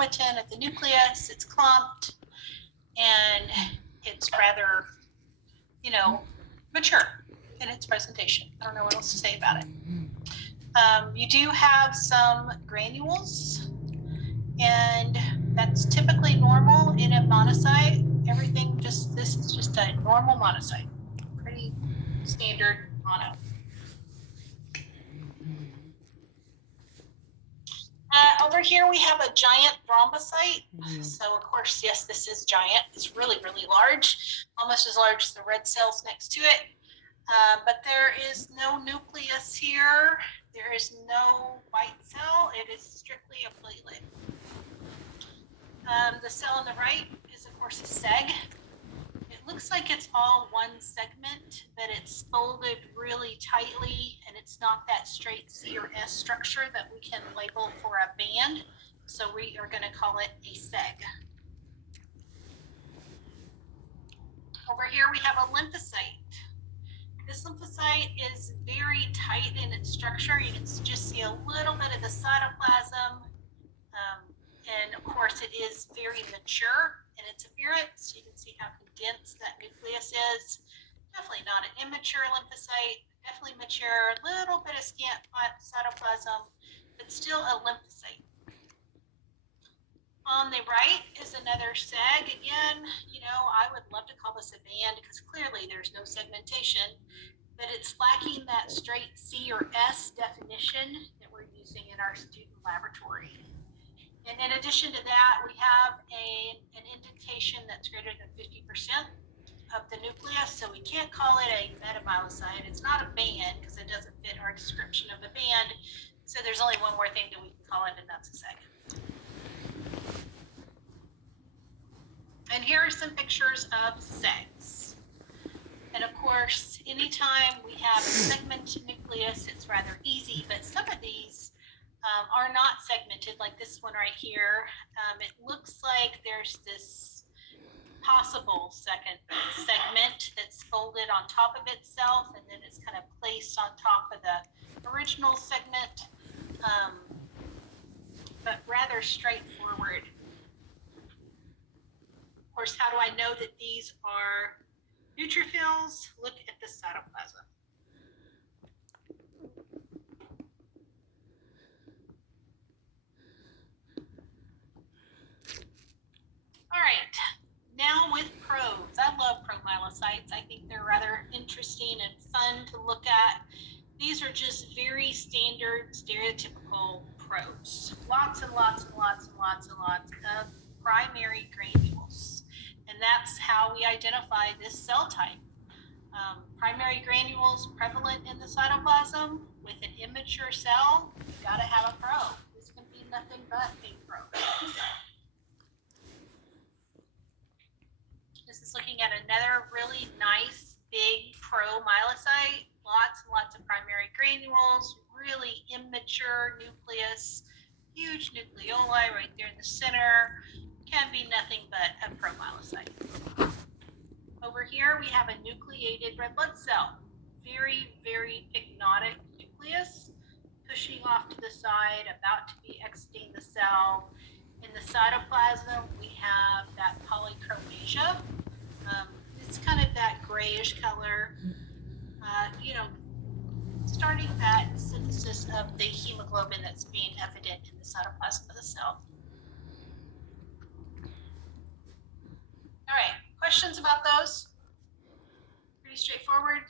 chromatin at the nucleus. It's clumped, and it's rather, mature in its presentation. I don't know what else to say about it. You do have some granules, and that's typically normal in a monocyte. This is just a normal monocyte, pretty standard mono. Over here we have a giant thrombocyte. So of course, yes, this is giant. It's really, really large, almost as large as the red cells next to it. But there is no nucleus here. There is no white cell. It is strictly a platelet. The cell on the right is, of course, a seg. It looks like it's all one segment, but it's folded really tightly, and it's not that straight C or S structure that we can label for a band. So we are going to call it a seg. Over here we have a lymphocyte. This lymphocyte is very tight in its structure. You can just see a little bit of the cytoplasm. And of course, it is very mature in its appearance. You can see how condensed that nucleus is. Definitely not an immature lymphocyte, definitely mature, a little bit of scant cytoplasm, but still a lymphocyte. On the right is another seg. Again, I would love to call this a band because clearly there's no segmentation, but it's lacking that straight C or S definition that we're using in our student laboratory. And in addition to that, we have an indentation that's greater than 50% of the nucleus, so we can't call it a metamyelocyte. It's not a band because it doesn't fit our description of a band. So there's only one more thing that we can call it, and that's a seg. And here are some pictures of segs. And of course, anytime we have a segmented nucleus, it's rather easy, but some of these are not segmented, like this one right here. It looks like there's this possible second segment that's folded on top of itself, and then it's kind of placed on top of the original segment, but rather straightforward. Of course, how do I know that these are neutrophils? Look at the cytoplasm. All right, now with probes. I love promyelocytes. I think they're rather interesting and fun to look at. These are just very standard, stereotypical probes. Lots and lots and lots and lots and lots of primary granules. And that's how we identify this cell type. Primary granules prevalent in the cytoplasm with an immature cell, you've got to have a probe. This can be nothing but a probe. This is looking at another really nice big promyelocyte. Lots and lots of primary granules, really immature nucleus, huge nucleoli right there in the center. Can be nothing but a promyelocyte. Over here we have a nucleated red blood cell. Very, very pyknotic nucleus, pushing off to the side, about to be exiting the cell. In the cytoplasm, we have that polychromasia. It's kind of that grayish color, starting that synthesis of the hemoglobin that's being evident in the cytoplasm of the cell. All right, questions about those? Pretty straightforward.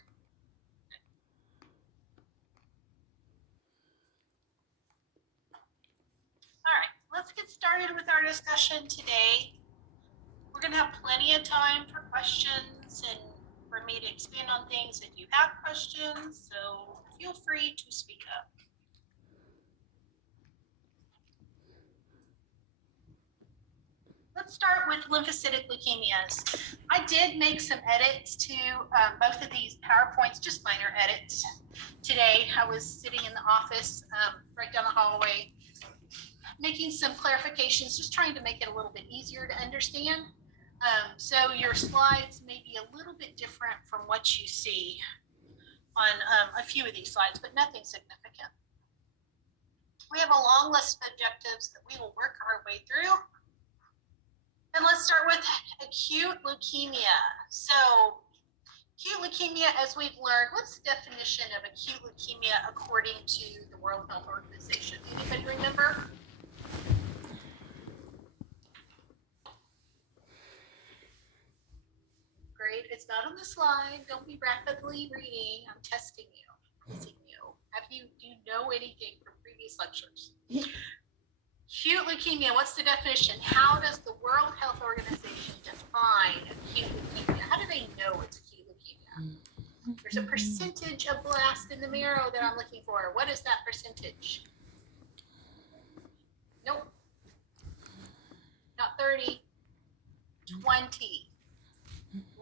All right, let's get started with our discussion today. We're going to have plenty of time for questions and for me to expand on things if you have questions, so feel free to speak up. Let's start with lymphocytic leukemias. I did make some edits to both of these PowerPoints, just minor edits. Today, I was sitting in the office right down the hallway, making some clarifications, just trying to make it a little bit easier to understand. So your slides may be a little bit different from what you see on a few of these slides, but nothing significant. We have a long list of objectives that we will work our way through. with acute leukemia. So acute leukemia, as we've learned, what's the definition of acute leukemia according to the World Health Organization? Anybody remember? Great, it's not on the slide. Don't be rapidly reading. I'm testing you. Do you know anything from previous lectures? Acute leukemia, what's the definition? How does the World Health Organization define acute leukemia? How do they know it's acute leukemia? There's a percentage of blast in the marrow that I'm looking for. What is that percentage? Nope. Not 30, 20.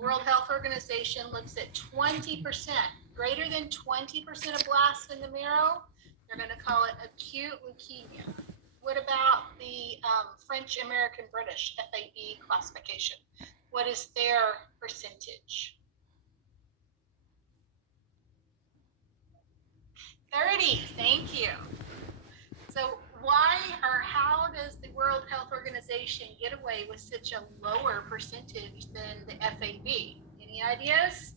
World Health Organization looks at 20%, greater than 20% of blasts in the marrow. They're going to call it acute leukemia. What about the French, American, British FAB classification? What is their percentage? 30, thank you. So why or how does the World Health Organization get away with such a lower percentage than the FAB? Any ideas?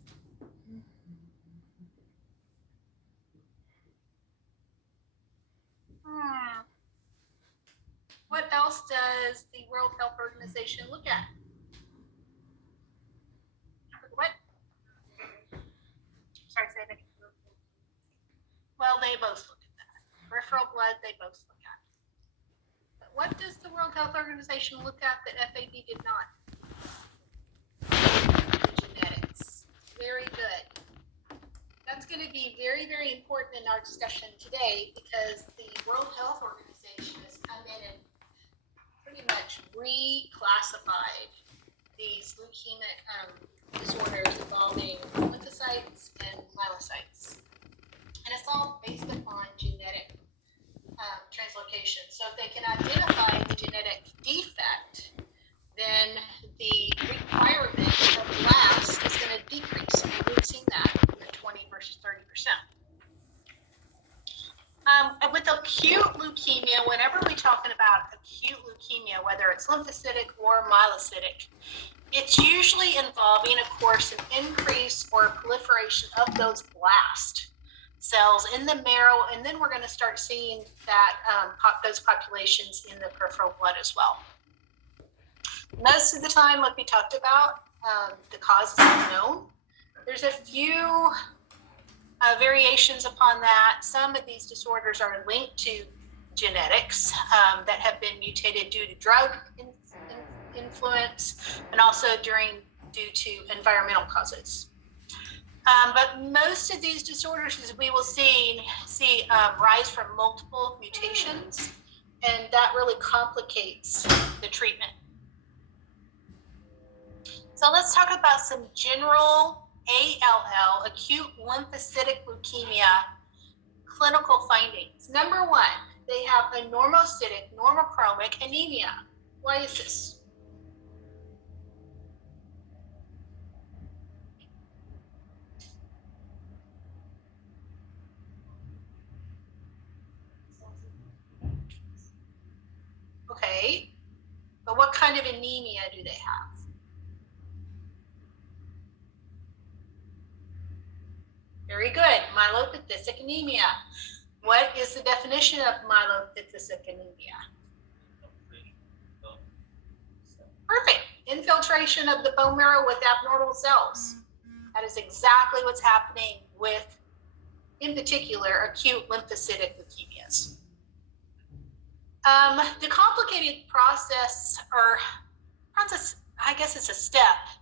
What else does the World Health Organization look at? What? Sorry, say that. Well, they both look at that. Peripheral blood, they both look at. But what does the World Health Organization look at that FAB did not? Genetics. Very good. That's going to be very, very important in our discussion today because the World Health Organization has come in and pretty much reclassified these leukemic disorders involving lymphocytes and myelocytes. And it's all based upon genetic translocation. So if they can identify the genetic defect, then the requirement of blast is going to decrease. And we've seen that in the 20 versus 30%. With acute leukemia, whenever we're talking about acute leukemia, whether it's lymphocytic or myelocytic, it's usually involving, of course, an increase or proliferation of those blast cells in the marrow, and then we're going to start seeing that those populations in the peripheral blood as well. Most of the time, like we talked about, the cause is unknown. There's a few variations upon that. Some of these disorders are linked to genetics that have been mutated due to drug influence and also due to environmental causes. But most of these disorders, as we will see rise from multiple mutations, and that really complicates the treatment. So let's talk about some general ALL, acute lymphocytic leukemia, clinical findings. Number one, they have a normocytic, normochromic anemia. Why is this? Okay, but what kind of anemia do they have? Very good, myelopeticillin anemia. What is the definition of myelopeticillin anemia? Perfect, infiltration of the bone marrow with abnormal cells. That is exactly what's happening with, in particular, acute lymphocytic leukemias. The complicated process, I guess it's a step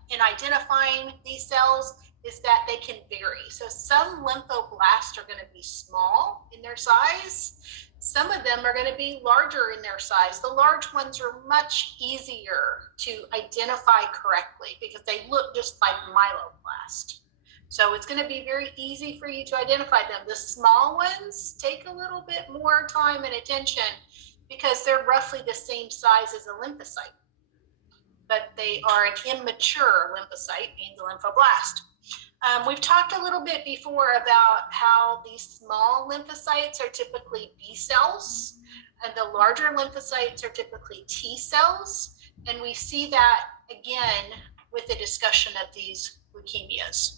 in identifying these cells, is that they can vary. So some lymphoblasts are going to be small in their size. Some of them are going to be larger in their size. The large ones are much easier to identify correctly because they look just like myeloblast. So it's going to be very easy for you to identify them. The small ones take a little bit more time and attention because they're roughly the same size as a lymphocyte, but they are an immature lymphocyte, means a lymphoblast. We've talked a little bit before about how these small lymphocytes are typically B cells, and the larger lymphocytes are typically T cells. And we see that again, with the discussion of these leukemias.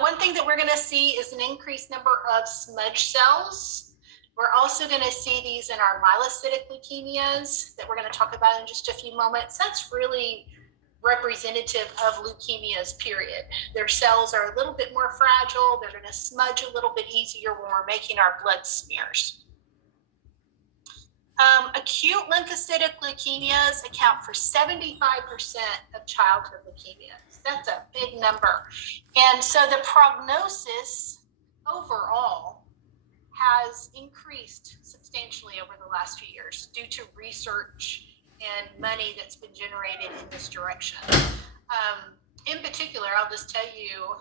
One thing that we're going to see is an increased number of smudge cells. We're also going to see these in our myelocytic leukemias that we're going to talk about in just a few moments. That's really representative of leukemias, period. Their cells are a little bit more fragile. They're going to smudge a little bit easier when we're making our blood smears. Acute lymphocytic leukemias account for 75% of childhood leukemias. That's a big number. And so the prognosis overall has increased substantially over the last few years due to research and money that's been generated in this direction. In particular, I'll just tell you,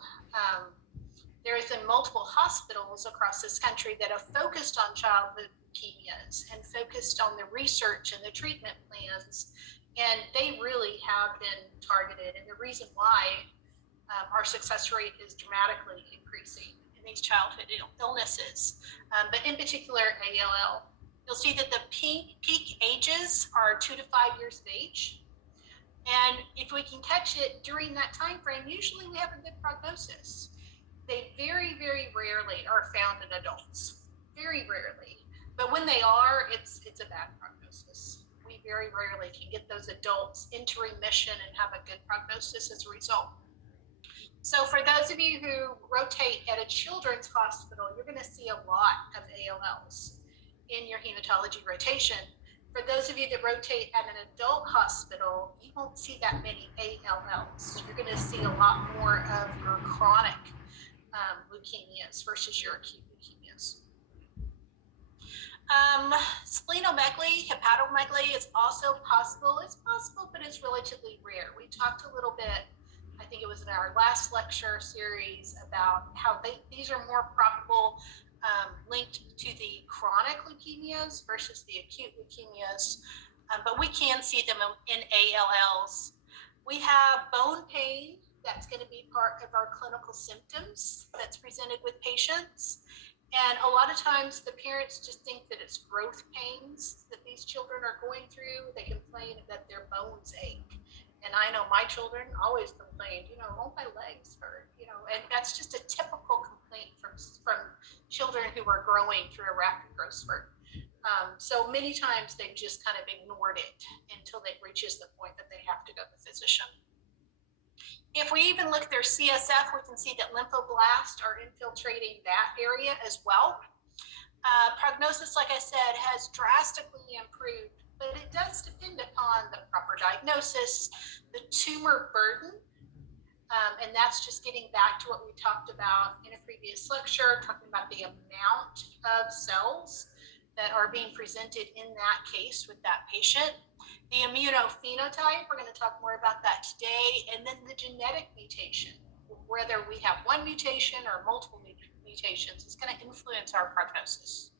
there's been multiple hospitals across this country that have focused on childhood leukemias and focused on the research and the treatment plans, and they really have been targeted. And the reason why our success rate is dramatically increasing in these childhood illnesses, but in particular ALL. You'll see that the peak ages are 2 to 5 years of age. And if we can catch it during that time frame, usually we have a good prognosis. They very, very rarely are found in adults, very rarely. But when they are, it's a bad prognosis. We very rarely can get those adults into remission and have a good prognosis as a result. So for those of you who rotate at a children's hospital, you're going to see a lot of ALLs in your hematology rotation. For those of you that rotate at an adult hospital, you won't see that many ALLs. You're going to see a lot more of your chronic leukemias versus your acute leukemias. Splenomegaly, hepatomegaly is also possible. It's possible, but it's relatively rare. We talked a little bit, I think it was in our last lecture series, about how these are more probable linked to the chronic leukemias versus the acute leukemias, but we can see them in ALLs. We have bone pain. That's going to be part of our clinical symptoms that's presented with patients. And a lot of times the parents just think that it's growth pains that these children are going through. They complain that their bones ache. And I know my children always complained, all my legs hurt, and that's just a typical complaint from children who are growing through a rapid growth spurt. So many times they've just kind of ignored it until it reaches the point that they have to go to the physician. If we even look at their CSF, we can see that lymphoblasts are infiltrating that area as well. Prognosis, like I said, has drastically improved, but it does depend upon the proper diagnosis, the tumor burden, and that's just getting back to what we talked about in a previous lecture, talking about the amount of cells that are being presented in that case with that patient. The immunophenotype, we're going to talk more about that today, and then the genetic mutation, whether we have one mutation or multiple mutations, is going to influence our prognosis.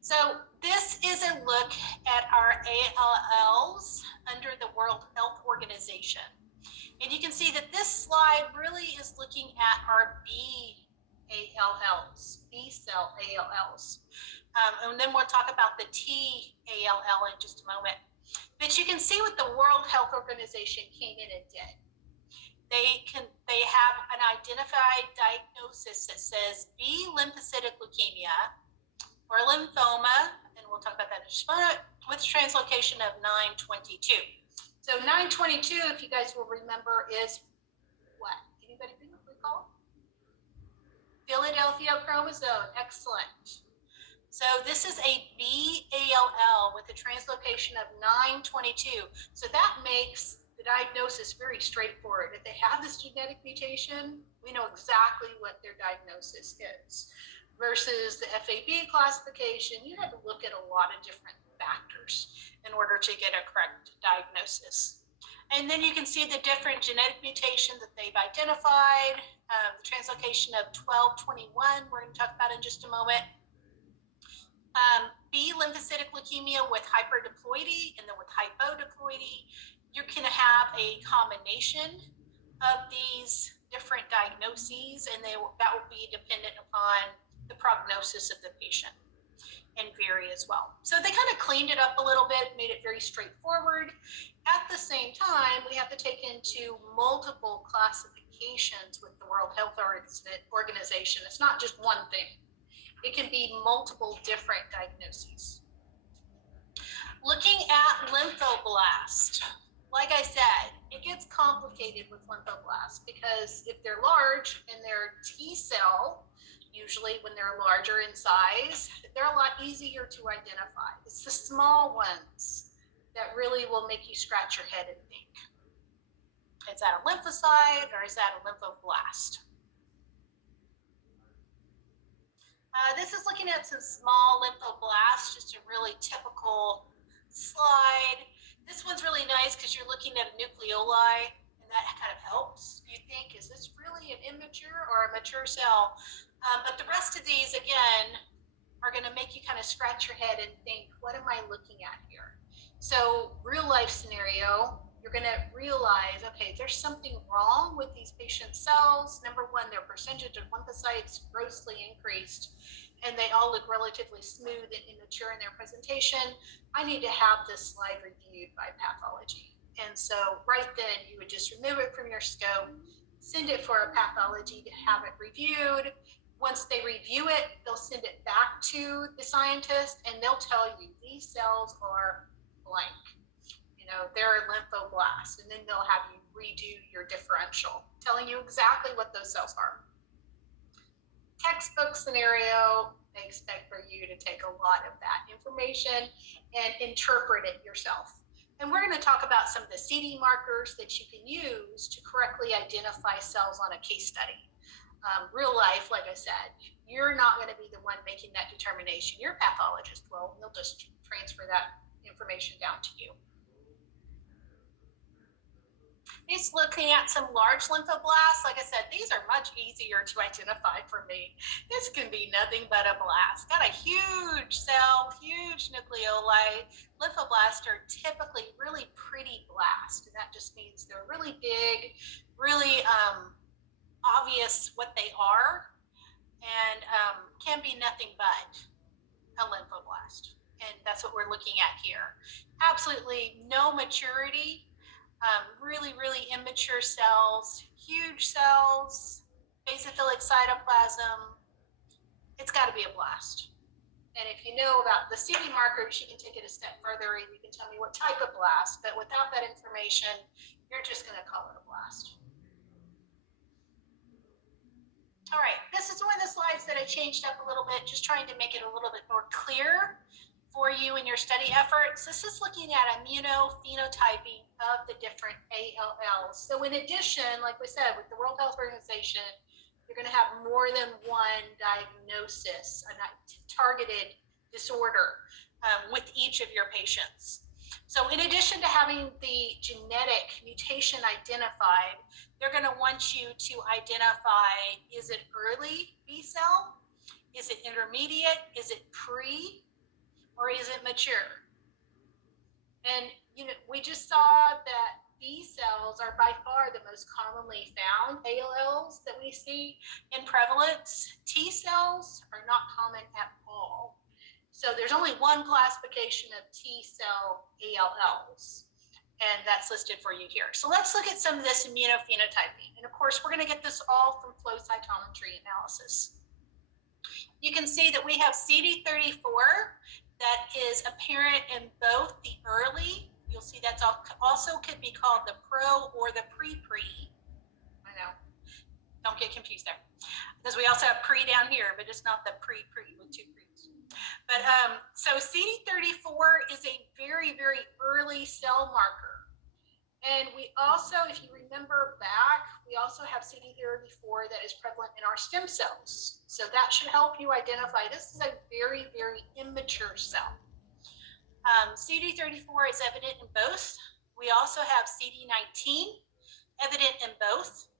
So this is a look at our ALLs under the World Health Organization. And you can see that this slide really is looking at our B ALLs, B cell ALLs. And then we'll talk about the T ALL in just a moment. But you can see what the World Health Organization came in and did. They have an identified diagnosis that says B lymphocytic leukemia or lymphoma, and we'll talk about that in just a moment, with translocation of 922. So 922, if you guys will remember, is what? Anybody recall? Philadelphia chromosome. Excellent. So this is a B-ALL with a translocation of 922. So that makes the diagnosis very straightforward. If they have this genetic mutation, we know exactly what their diagnosis is. Versus the FAB classification, you have to look at a lot of different factors in order to get a correct diagnosis. And then you can see the different genetic mutations that they've identified, the translocation of 1221, we're going to talk about in just a moment. B lymphocytic leukemia with hyperdiploidy and then with hypodiploidy, you're going to have a combination of these different diagnoses, and that will be dependent upon the prognosis of the patient. and vary as well. So they kind of cleaned it up a little bit, made it very straightforward. At the same time, we have to take into multiple classifications with the World Health Organization. It's not just one thing. It can be multiple different diagnoses. Looking at lymphoblast, like I said, it gets complicated with lymphoblast because if they're large and they're T cell, usually when they're larger in size, they're a lot easier to identify. It's the small ones that really will make you scratch your head and think, is that a lymphocyte or is that a lymphoblast? This is looking at some small lymphoblasts, just a really typical slide. This one's really nice because you're looking at a nucleoli, and that kind of helps. You think, is this really an immature or a mature cell? But the rest of these, again, are going to make you kind of scratch your head and think, what am I looking at here? So real life scenario, you're going to realize, okay, there's something wrong with these patient cells. Number one, their percentage of lymphocytes grossly increased, and they all look relatively smooth and immature in their presentation. I need to have this slide reviewed by pathology. And so right then, you would just remove it from your scope, send it for a pathology to have it reviewed. Once they review it, they'll send it back to the scientist, and they'll tell you these cells are blank. They're lymphoblasts, and then they'll have you redo your differential, telling you exactly what those cells are. Textbook scenario, they expect for you to take a lot of that information and interpret it yourself. And we're going to talk about some of the CD markers that you can use to correctly identify cells on a case study. Real life, like I said, you're not going to be the one making that determination. Your pathologist will. They'll just transfer that information down to you. He's looking at some large lymphoblasts. Like I said, these are much easier to identify for me. This can be nothing but a blast. Got a huge cell, huge nucleoli. Lymphoblasts are typically really pretty blasts, and that just means they're really big, really obvious what they are, and can be nothing but a lymphoblast. And that's what we're looking at here. Absolutely no maturity. Really, really immature cells, huge cells, basophilic cytoplasm. It's got to be a blast. And if you know about the CD markers, you can take it a step further and you can tell me what type of blast. But without that information, you're just going to call it a blast. All right, this is one of the slides that I changed up a little bit, just trying to make it a little bit more clear for you in your study efforts. This is looking at immunophenotyping of the different ALLs. So in addition, like we said, with the World Health Organization, you're going to have more than one diagnosis, a targeted disorder with each of your patients. So in addition to having the genetic mutation identified, they're going to want you to identify, is it early B cell? Is it intermediate? Is it pre? Or is it mature? And we just saw that B cells are by far the most commonly found ALLs that we see in prevalence. T cells are not common at all. So there's only one classification of T cell ALLs, and that's listed for you here. So let's look at some of this immunophenotyping. And of course, we're going to get this all from flow cytometry analysis. You can see that we have CD34 that is apparent in both the early, you'll see that's also could be called the pro or the pre-pre. I know, don't get confused there. Because we also have pre down here, but it's not the pre-pre with two pre's. But so CD34 is a very, very early cell marker. And we also, if you remember back, we also have CD34 that is prevalent in our stem cells. So that should help you identify this is a very, very immature cell. CD34 is evident in both. We also have CD19 evident in both.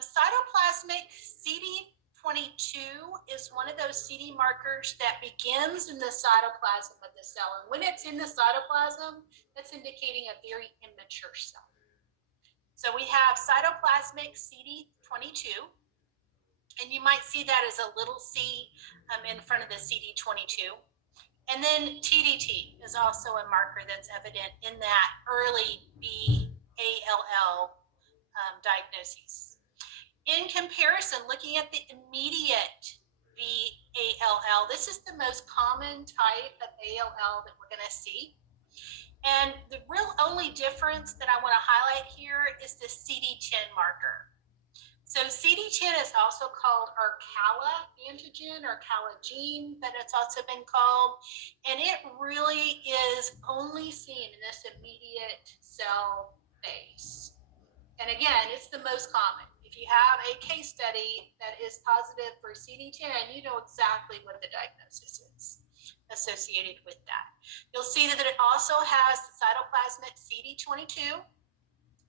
Cytoplasmic CD22 is one of those CD markers that begins in the cytoplasm of the cell. And when it's in the cytoplasm, that's indicating a very immature cell. So we have cytoplasmic CD22, and you might see that as a little c in front of the CD22. And then TDT is also a marker that's evident in that early BALL diagnoses. In comparison, looking at the immediate BALL, this is the most common type of ALL that we're going to see. And the real only difference that I want to highlight here is the CD10 marker. So CD10 is also called ARCALA antigen or CALA gene, but it's also been called, and it really is only seen in this immediate cell phase. And again, it's the most common. If you have a case study that is positive for CD10, you know exactly what the diagnosis is associated with that. You'll see that it also has the cytoplasmic CD22,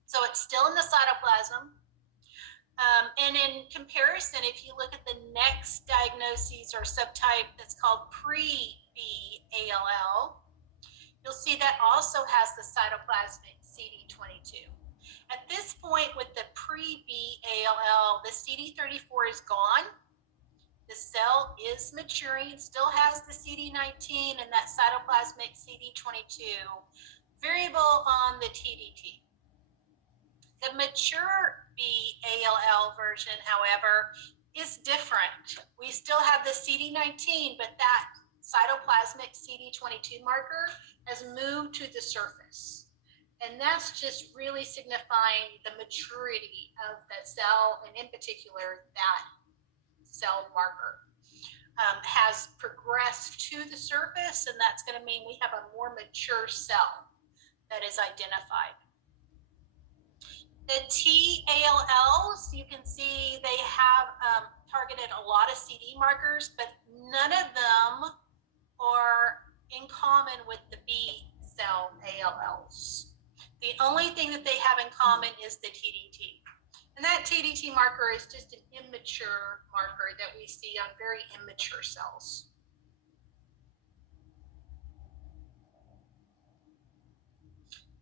so it's still in the cytoplasm. And in comparison, if you look at the next diagnosis or subtype that's called pre-BALL, you'll see that also has the cytoplasmic CD22. At this point with the pre-BALL, the CD34 is gone. The cell is maturing, still has the CD19 and that cytoplasmic CD22, variable on the TDT. The mature BALL version, however, is different. We still have the CD19, but that cytoplasmic CD22 marker has moved to the surface. And that's just really signifying the maturity of that cell, and in particular, that cell marker has progressed to the surface, and that's going to mean we have a more mature cell that is identified. The TALLs, you can see they have targeted a lot of CD markers, but none of them are in common with the B cell ALLs. The only thing that they have in common is the TDT. And that TDT marker is just an immature marker that we see on very immature cells.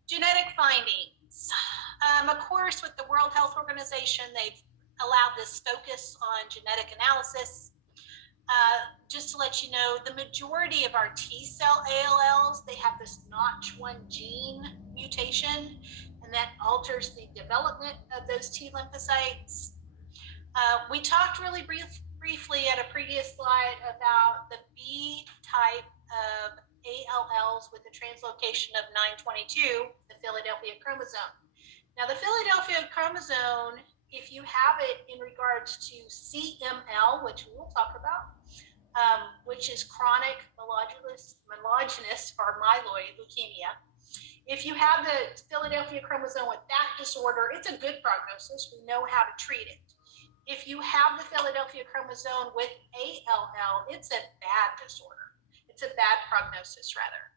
Genetic findings. Of course, with the World Health Organization, they've allowed this focus on genetic analysis. Just to let you know, the majority of our T cell ALLs, they have this Notch1 gene mutation, and that alters the development of those T lymphocytes. We talked really briefly at a previous slide about the B type of ALLs with the translocation of 922, the Philadelphia chromosome. Now, the Philadelphia chromosome, if you have it in regards to CML, which we will talk about, which is chronic myelogenous or myeloid leukemia, if you have the Philadelphia chromosome with that disorder, it's a good prognosis. We know how to treat it. If you have the Philadelphia chromosome with ALL, it's a bad disorder. It's a bad prognosis, rather.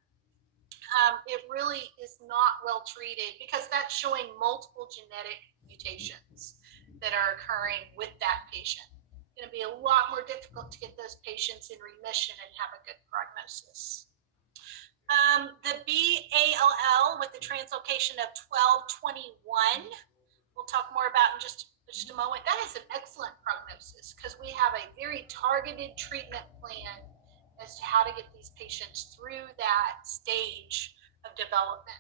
It really is not well treated because that's showing multiple genetic mutations that are occurring with that patient. It's going to be a lot more difficult to get those patients in remission and have a good prognosis. The BALL with the translocation of 1221, we'll talk more about in just a moment. That is an excellent prognosis because we have a very targeted treatment plan as to how to get these patients through that stage of development.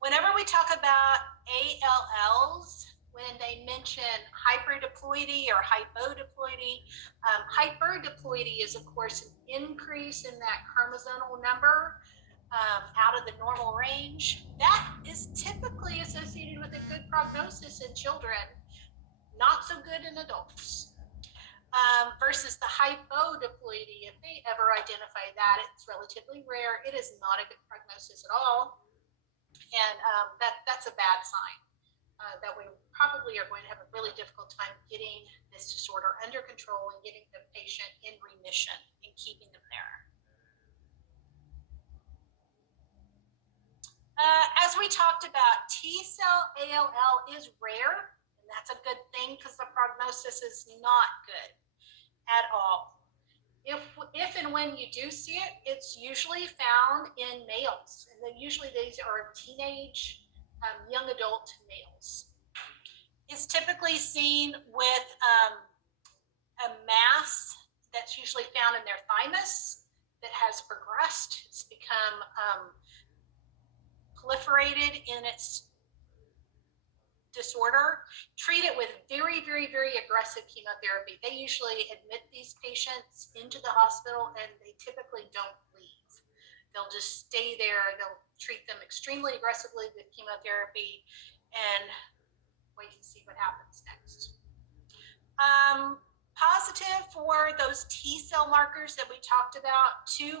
Whenever we talk about ALLs, when they mention hyperdiploidy or hypodiploidy, hyperdiploidy is, of course, an increase in that chromosomal number out of the normal range. That is typically associated with a good prognosis in children, not so good in adults. Versus the hypodiploidy, if they ever identify that, it's relatively rare. It is not a good prognosis at all. And that's a bad sign that we probably are going to have a really difficult time getting this disorder under control and getting the patient in remission and keeping them there. As we talked about, T-cell ALL is rare, and that's a good thing because the prognosis is not good at all. If and when you do see it, it's usually found in males, and then usually these are teenage, young adult males. It's typically seen with a mass that's usually found in their thymus, that has progressed. It's become proliferated in its disorder, treat it with very, very, very aggressive chemotherapy. They usually admit these patients into the hospital and they typically don't leave. They'll just stay there. They'll treat them extremely aggressively with chemotherapy and wait and see what happens next. Positive for those T cell markers that we talked about, 2, 4,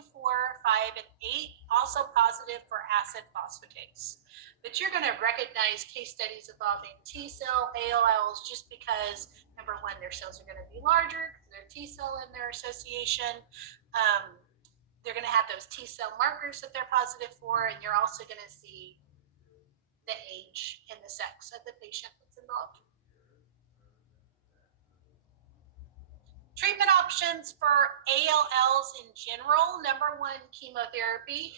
5, and 8, also positive for acid phosphatase. But you're going to recognize case studies involving T cell ALLs just because, number one, their cells are going to be larger because they're T cell in their association. They're going to have those T cell markers that they're positive for, and you're also going to see the age and the sex of the patient that's involved. Treatment options for ALLs in general, number one, chemotherapy,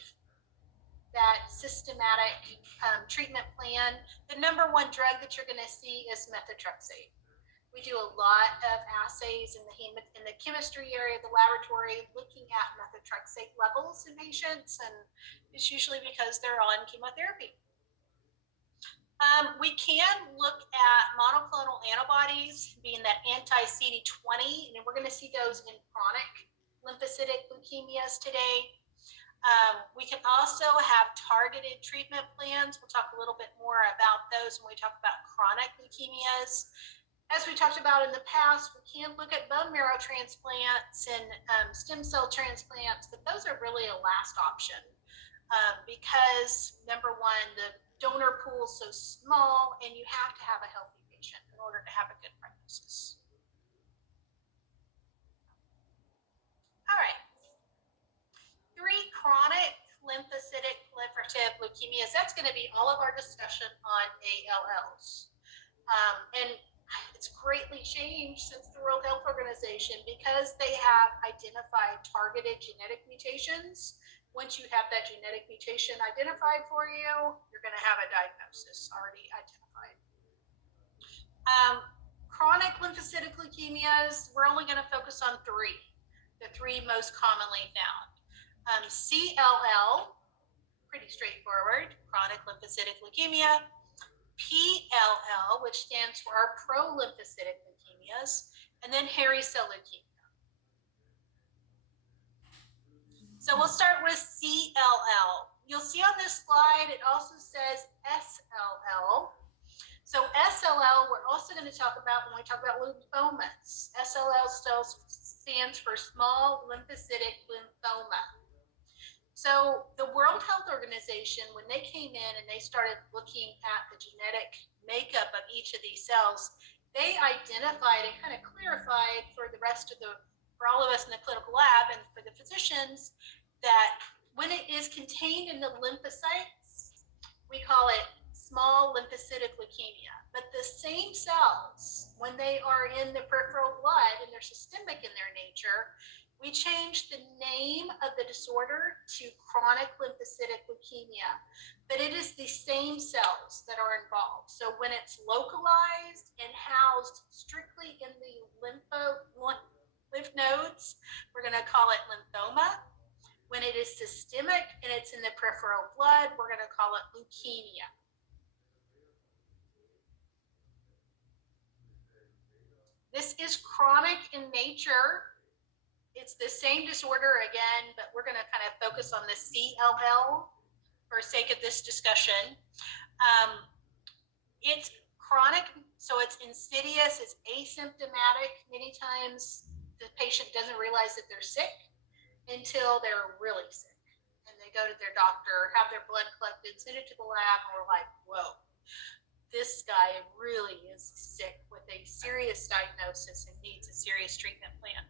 that systematic treatment plan. The number one drug that you're going to see is methotrexate. We do a lot of assays in the chemistry area of the laboratory looking at methotrexate levels in patients, and it's usually because they're on chemotherapy. We can look at monoclonal antibodies, being that anti-CD20, and we're going to see those in chronic lymphocytic leukemias today. We can also have targeted treatment plans. We'll talk a little bit more about those when we talk about chronic leukemias. As we talked about in the past, we can look at bone marrow transplants and stem cell transplants, but those are really a last option because, number one, the donor pool is so small and you have to have a healthy patient in order to have a good prognosis. All right. 3 chronic lymphocytic proliferative leukemias. That's going to be all of our discussion on ALLs. And it's greatly changed since the World Health Organization because they have identified targeted genetic mutations. Once you have that genetic mutation identified for you, you're going to have a diagnosis already identified. Chronic lymphocytic leukemias, we're only going to focus on 3, the 3 most commonly found. CLL, pretty straightforward, chronic lymphocytic leukemia. PLL, which stands for our pro-lymphocytic leukemias, and then hairy cell leukemia. So we'll start with CLL. You'll see on this slide, it also says SLL. So SLL, we're also going to talk about when we talk about lymphomas. SLL stands for small lymphocytic lymphoma. So the World Health Organization, when they came in and they started looking at the genetic makeup of each of these cells, they identified and kind of clarified for all of us in the clinical lab and for the physicians that when it is contained in the lymphocytes, we call it small lymphocytic leukemia. But the same cells, when they are in the peripheral blood and they're systemic in their nature, we changed the name of the disorder to chronic lymphocytic leukemia, but it is the same cells that are involved. So when it's localized and housed strictly in the lymph nodes, we're going to call it lymphoma. When it is systemic and it's in the peripheral blood, we're going to call it leukemia. This is chronic in nature. It's the same disorder again, but we're going to kind of focus on the CLL for sake of this discussion. It's chronic, so it's insidious, it's asymptomatic. Many times the patient doesn't realize that they're sick until they're really sick. And they go to their doctor, have their blood collected, send it to the lab, and we're like, whoa, this guy really is sick with a serious diagnosis and needs a serious treatment plan.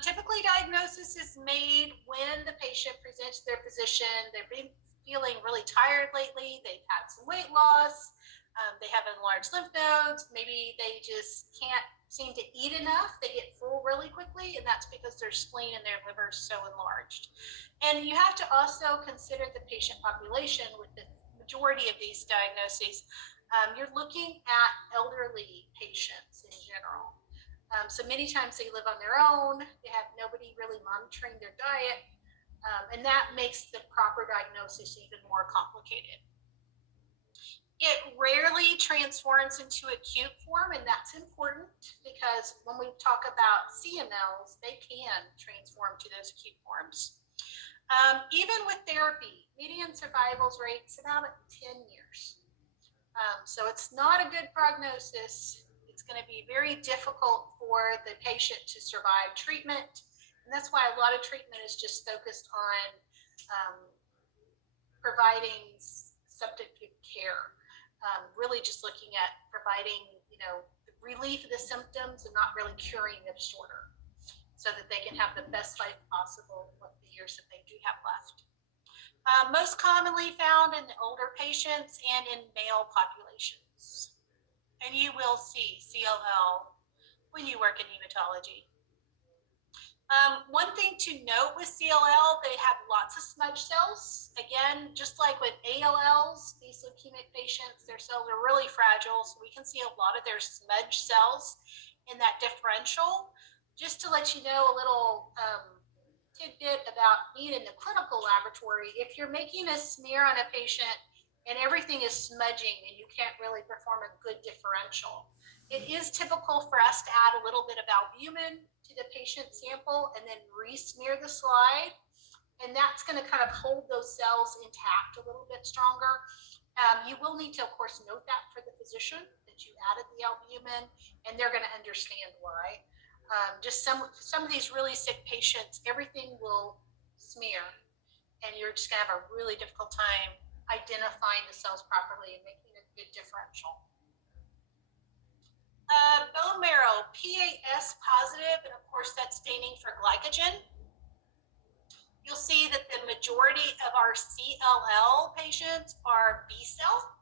Typically, diagnosis is made when the patient presents to their physician. They've been feeling really tired lately. They've had some weight loss. They have enlarged lymph nodes. Maybe they just can't seem to eat enough. They get full really quickly, and that's because their spleen and their liver is so enlarged. And you have to also consider the patient population with the majority of these diagnoses. You're looking at elderly patients in general. So many times they live on their own. They have nobody really monitoring their diet. And that makes the proper diagnosis even more complicated. It rarely transforms into acute form, and that's important because when we talk about CMLs, they can transform to those acute forms. Even with therapy, median survival rate's about 10 years. So it's not a good prognosis. It's going to be very difficult for the patient to survive treatment. And that's why a lot of treatment is just focused on providing substantive care. Really just looking at providing, relief of the symptoms and not really curing the disorder so that they can have the best life possible with the years that they do have left. Most commonly found in older patients and in male populations. And you will see CLL when you work in hematology. One thing to note with CLL, they have lots of smudge cells. Again, just like with ALLs, these leukemic patients, their cells are really fragile, so we can see a lot of their smudge cells in that differential. Just to let you know a little tidbit about being in the clinical laboratory, if you're making a smear on a patient and everything is smudging and you can't really perform a good differential, it is typical for us to add a little bit of albumin to the patient sample and then re-smear the slide. And that's going to kind of hold those cells intact a little bit stronger. You will need to, of course, note that for the physician that you added the albumin, and they're going to understand why. Just some of these really sick patients, everything will smear, and you're just going to have a really difficult time identifying the cells properly and making a good differential. Bone marrow, PAS positive, and of course that's staining for glycogen. You'll see that the majority of our CLL patients are B cell.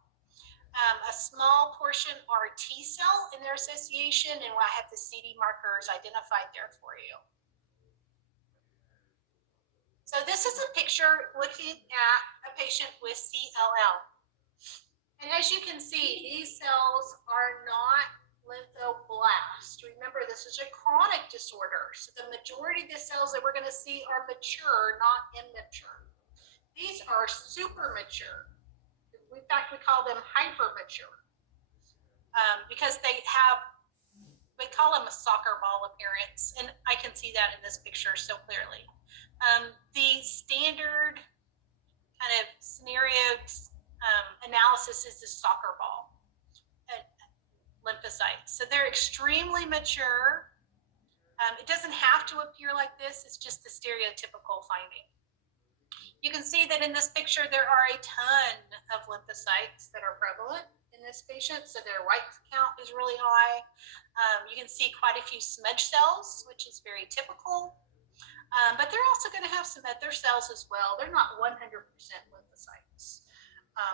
A small portion are T cell in their association, and I have the CD markers identified there for you. So this is a picture looking at a patient with CLL. And as you can see, these cells are not lymphoblast. Remember, this is a chronic disorder, so the majority of the cells that we're going to see are mature, not immature. These are super mature. In fact, we call them hyper mature because we call them a soccer ball appearance, and I can see that in this picture so clearly. The standard kind of scenario analysis is the soccer ball lymphocytes. So they're extremely mature. It doesn't have to appear like this. It's just the stereotypical finding. You can see that in this picture, there are a ton of lymphocytes that are prevalent in this patient. So their white count is really high. You can see quite a few smudge cells, which is very typical. But they're also going to have some other cells as well. They're not 100% lymphocytes,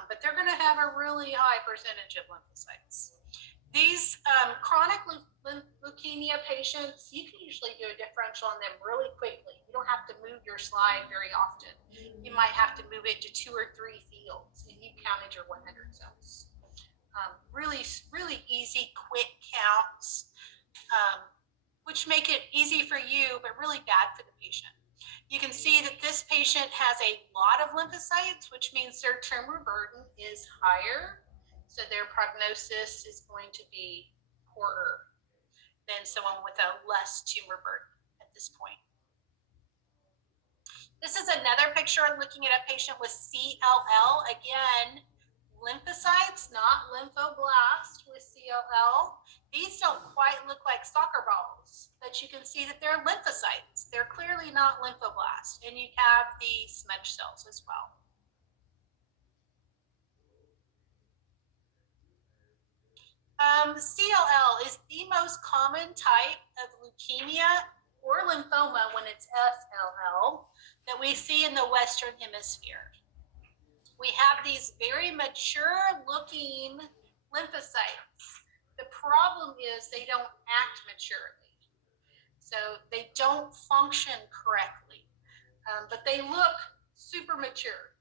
but they're going to have a really high percentage of lymphocytes. These chronic leukemia patients, you can usually do a differential on them really quickly. You don't have to move your slide very often. You might have to move it to 2 or 3 fields, and you counted your 100 cells. Really easy, quick counts, which make it easy for you, but really bad for the patient. You can see that this patient has a lot of lymphocytes, which means their tumor burden is higher. So their prognosis is going to be poorer than someone with a less tumor burden at this point. This is another picture looking at a patient with CLL. Again, lymphocytes, not lymphoblast with CLL. These don't quite look like soccer balls, but you can see that they're lymphocytes. They're clearly not lymphoblasts, and you have the smudge cells as well. CLL is the most common type of leukemia or lymphoma when it's FLL that we see in the Western Hemisphere. We have these very mature looking lymphocytes. The problem is they don't act maturely. So they don't function correctly, but they look super mature.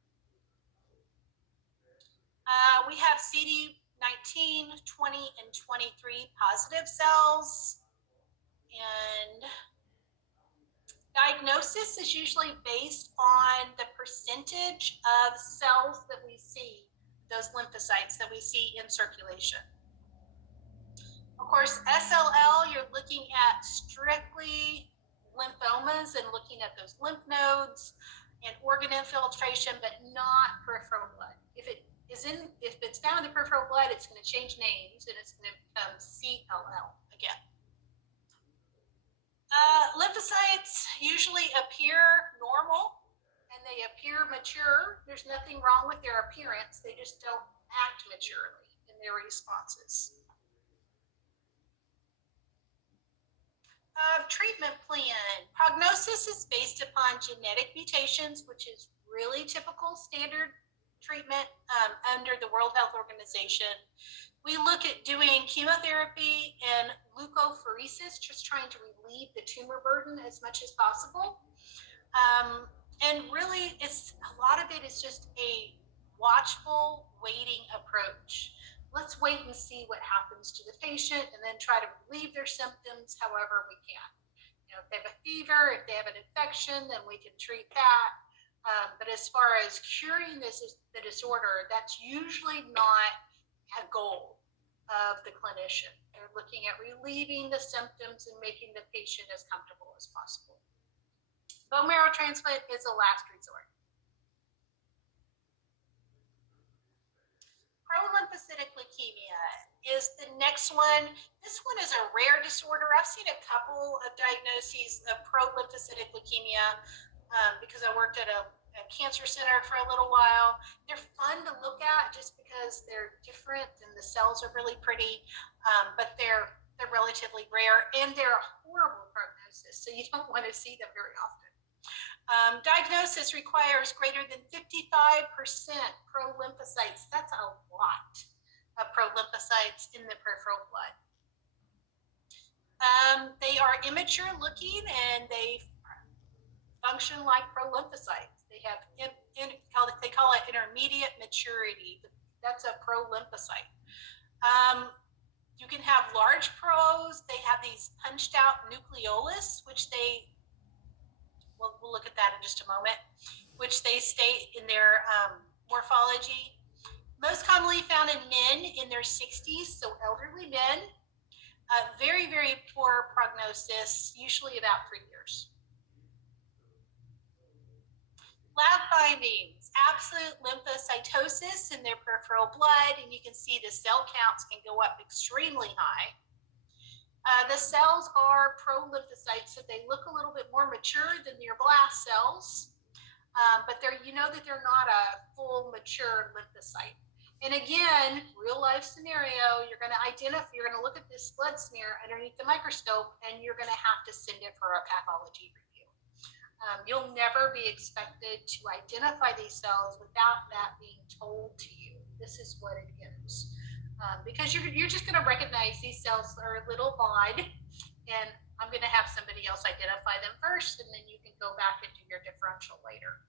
We have CD19, 20, and 23 positive cells. And diagnosis is usually based on the percentage of cells that we see, those lymphocytes that we see in circulation. Of course, SLL, you're looking at strictly lymphomas and looking at those lymph nodes and organ infiltration, but not peripheral blood. If it's found in the peripheral blood, it's going to change names and it's going to become CLL again. Lymphocytes usually appear normal and they appear mature. There's nothing wrong with their appearance. They just don't act maturely in their responses. Treatment plan. Prognosis is based upon genetic mutations, which is really typical standard treatment under the World Health Organization. We look at doing chemotherapy and leukapheresis, just trying to relieve the tumor burden as much as possible. And really, a lot of it is just a watchful, waiting approach. Let's wait and see what happens to the patient and then try to relieve their symptoms however we can. You know, if they have a fever, if they have an infection, then we can treat that. But as far as curing the disorder, that's usually not a goal of the clinician. They're looking at relieving the symptoms and making the patient as comfortable as possible. Bone marrow transplant is a last resort. Prolymphocytic leukemia is the next one. This one is a rare disorder. I've seen a couple of diagnoses of prolymphocytic leukemia because I worked at a cancer center for a little while. They're fun to look at just because they're different and the cells are really pretty, but they're relatively rare and they're a horrible prognosis, so you don't want to see them very often. Diagnosis requires greater than 55% prolymphocytes. That's a lot of prolymphocytes in the peripheral blood. They are immature looking and they function like prolymphocytes. They have, they call it intermediate maturity. That's a prolymphocyte. You can have large pros. They have these punched out nucleolus, which we'll look at that in just a moment, which they state in their morphology. Most commonly found in men in their 60s, so elderly men. Very, very poor prognosis, usually about 3 years. Lab findings, absolute lymphocytosis in their peripheral blood, and you can see the cell counts can go up extremely high. The cells are prolymphocytes, so they look a little bit more mature than your blast cells, but you know that they're not a full mature lymphocyte. And again, real life scenario, you're going to look at this blood smear underneath the microscope, and you're going to have to send it for a pathology review. You'll never be expected to identify these cells without that being told to you. This is what it is. Because you're just going to recognize these cells are a little odd, and I'm going to have somebody else identify them first, and then you can go back and do your differential later.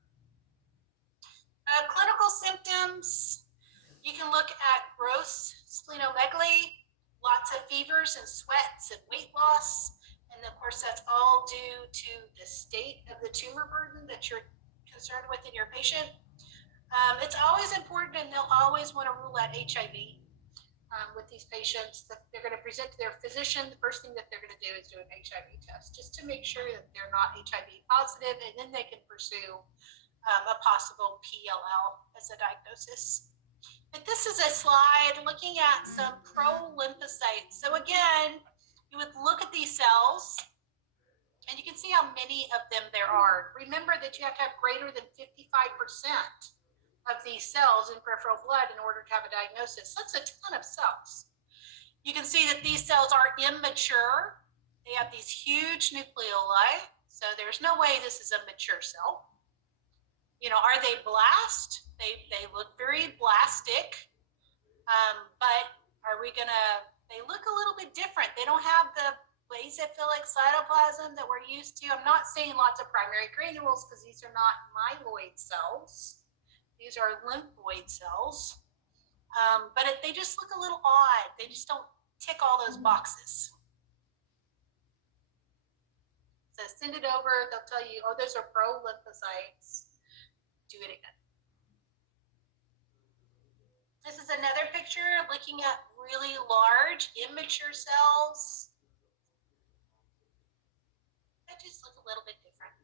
Clinical symptoms, you can look at gross splenomegaly, lots of fevers and sweats and weight loss, and of course that's all due to the state of the tumor burden that you're concerned with in your patient. It's always important, and they'll always want to rule out HIV. With these patients, that they're going to present to their physician. The first thing that they're going to do is do an HIV test, just to make sure that they're not HIV positive, and then they can pursue a possible PLL as a diagnosis. But this is a slide looking at some prolymphocytes. So again, you would look at these cells, and you can see how many of them there are. Remember that you have to have greater than 55% of these cells in peripheral blood in order to have a diagnosis. That's a ton of cells. You can see that these cells are immature. They have these huge nucleoli, so there's no way this is a mature cell. You know, are they blast? They look very blastic, but they look a little bit different. They don't have the basophilic cytoplasm that we're used to. I'm not saying lots of primary granules because these are not myeloid cells. These are lymphoid cells, but they just look a little odd. They just don't tick all those boxes. So send it over. They'll tell you, oh, those are pro-lymphocytes. Do it again. This is another picture looking at really large, immature cells that just look a little bit different.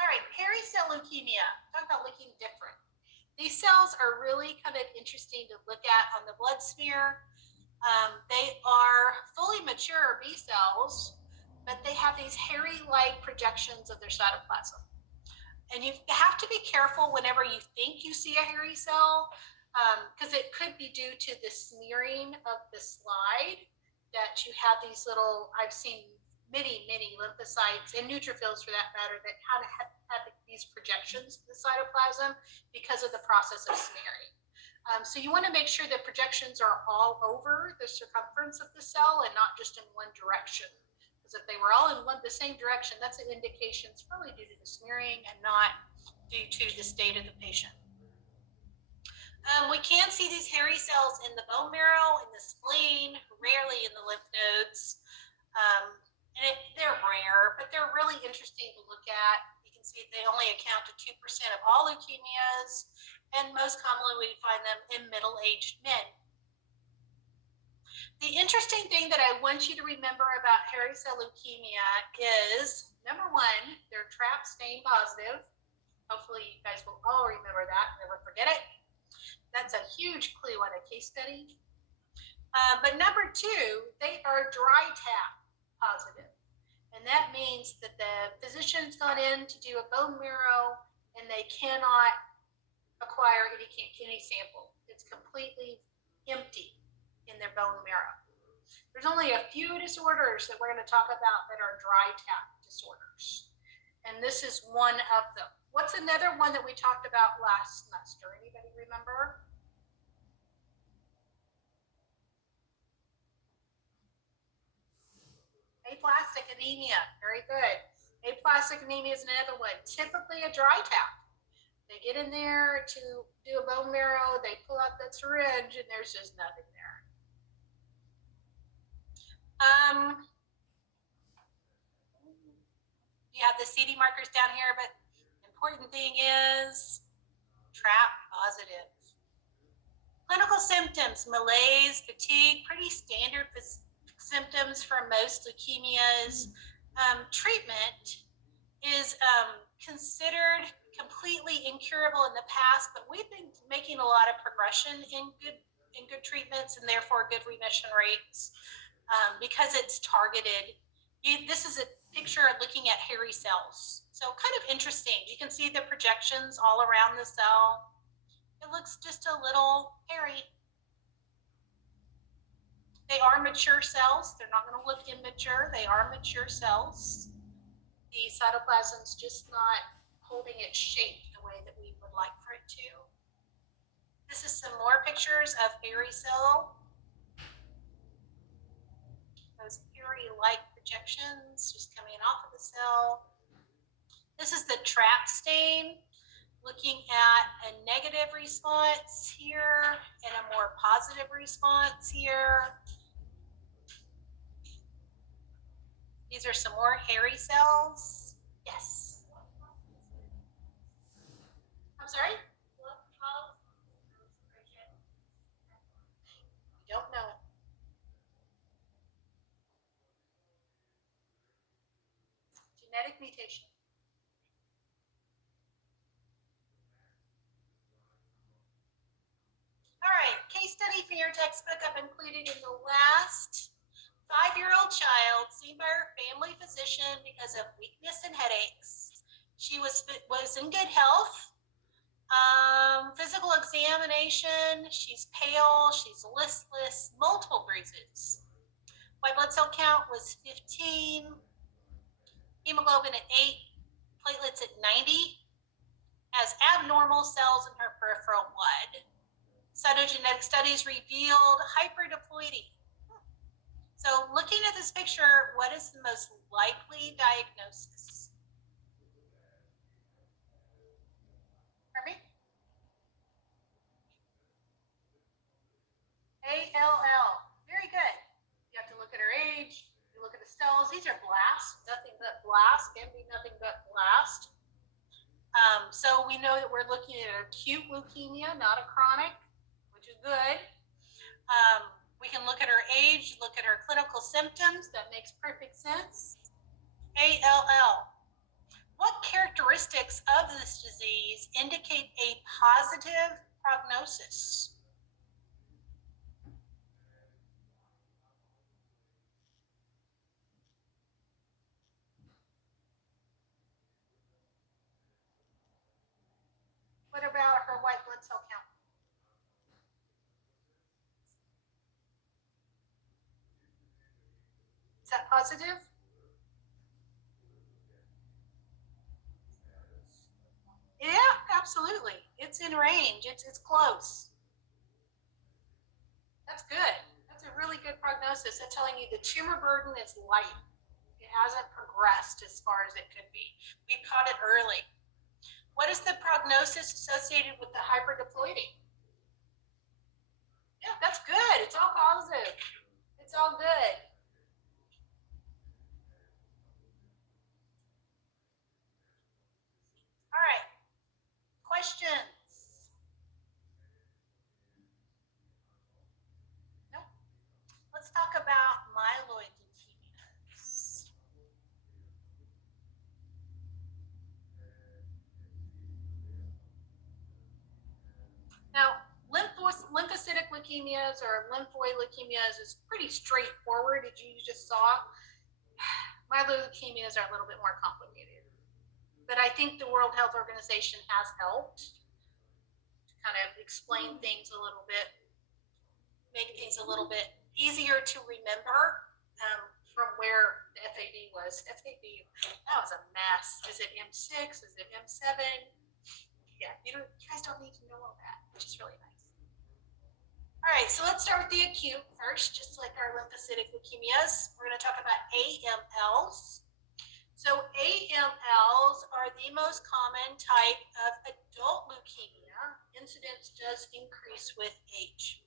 All right, hairy cell leukemia. Talk about looking different. These cells are really kind of interesting to look at on the blood smear. They are fully mature B cells, but they have these hairy-like projections of their cytoplasm. And you have to be careful whenever you think you see a hairy cell, because it could be due to the smearing of the slide, that you have these little, I've seen many lymphocytes and neutrophils for that matter that have these projections in the cytoplasm because of the process of smearing. So you want to make sure the projections are all over the circumference of the cell and not just in one direction. Because if they were all in the same direction, that's an indication it's probably due to the smearing and not due to the state of the patient. We can see these hairy cells in the bone marrow, in the spleen, rarely in the lymph nodes. They're rare, but they're really interesting to look at. You can see they only account to 2% of all leukemias, and most commonly we find them in middle-aged men. The interesting thing that I want you to remember about hairy cell leukemia is, number one, they're TRAP stain positive. Hopefully you guys will all remember that, never forget it. That's a huge clue on a case study. But number two, they are dry tap positive. And that means that the physician's gone in to do a bone marrow and they cannot acquire any sample. It's completely empty in their bone marrow. There's only a few disorders that we're going to talk about that are dry tap disorders. And this is one of them. What's another one that we talked about last semester? Anybody remember? Aplastic anemia. Very good. Aplastic anemia is another one. Typically a dry tap. They get in there to do a bone marrow, they pull out that syringe, and there's just nothing there. You have the CD markers down here, but the important thing is TRAP positive. Clinical symptoms, malaise, fatigue, pretty standard symptoms for most leukemias. Treatment is considered completely incurable in the past, but we've been making a lot of progression in good treatments and therefore good remission rates because it's targeted. This is a picture looking at hairy cells. So kind of interesting. You can see the projections all around the cell. It looks just a little hairy. They are mature cells. They're not going to look immature. They are mature cells. The cytoplasm's just not holding its shape the way that we would like for it to. This is some more pictures of hairy cell. Those hairy-like projections just coming off of the cell. This is the TRAP stain, looking at a negative response here and a more positive response here. These are some more hairy cells. Yes. I'm sorry? We don't know. Genetic mutation. All right, case study for your textbook I've included in the last 5-year-old child seen by her family physician because of weakness and headaches. She was in good health. Physical examination, she's pale, she's listless, multiple bruises. White blood cell count was 15, hemoglobin at 8, platelets at 90, has abnormal cells in her peripheral blood. Cytogenetic studies revealed hyperdiploidy. So looking at this picture, what is the most likely diagnosis? Pardon me? ALL. Very good. You have to look at her age, you So we know that we're looking at acute leukemia, not a chronic, which is good. We can look at her age, look at her clinical symptoms. That makes perfect sense. ALL. What characteristics of this disease indicate a positive prognosis? What about her white blood cell count? Is that positive? Yeah, absolutely. It's in range. It's close. That's good. That's a really good prognosis. That's telling you the tumor burden is light. It hasn't progressed as far as it could be. We caught it early. What is the prognosis associated with the hyperdiploidy? Yeah, that's good. It's all positive. It's all good. All right. Questions? Nope. Let's talk about myeloid leukemias. Now, lymphocytic leukemias or lymphoid leukemias is pretty straightforward, as you just saw. Myeloid leukemias are a little bit more complicated. But I think the World Health Organization has helped to kind of explain things a little bit, make things a little bit easier to remember from where the FAD was. FAD, that was a mess. Is it M6? Is it M7? Yeah, you guys don't need to know all that, which is really nice. All right, so let's start with the acute first, just like our lymphocytic leukemias. We're going to talk about AMLs. So AMLs are the most common type of adult leukemia. Incidence does increase with age.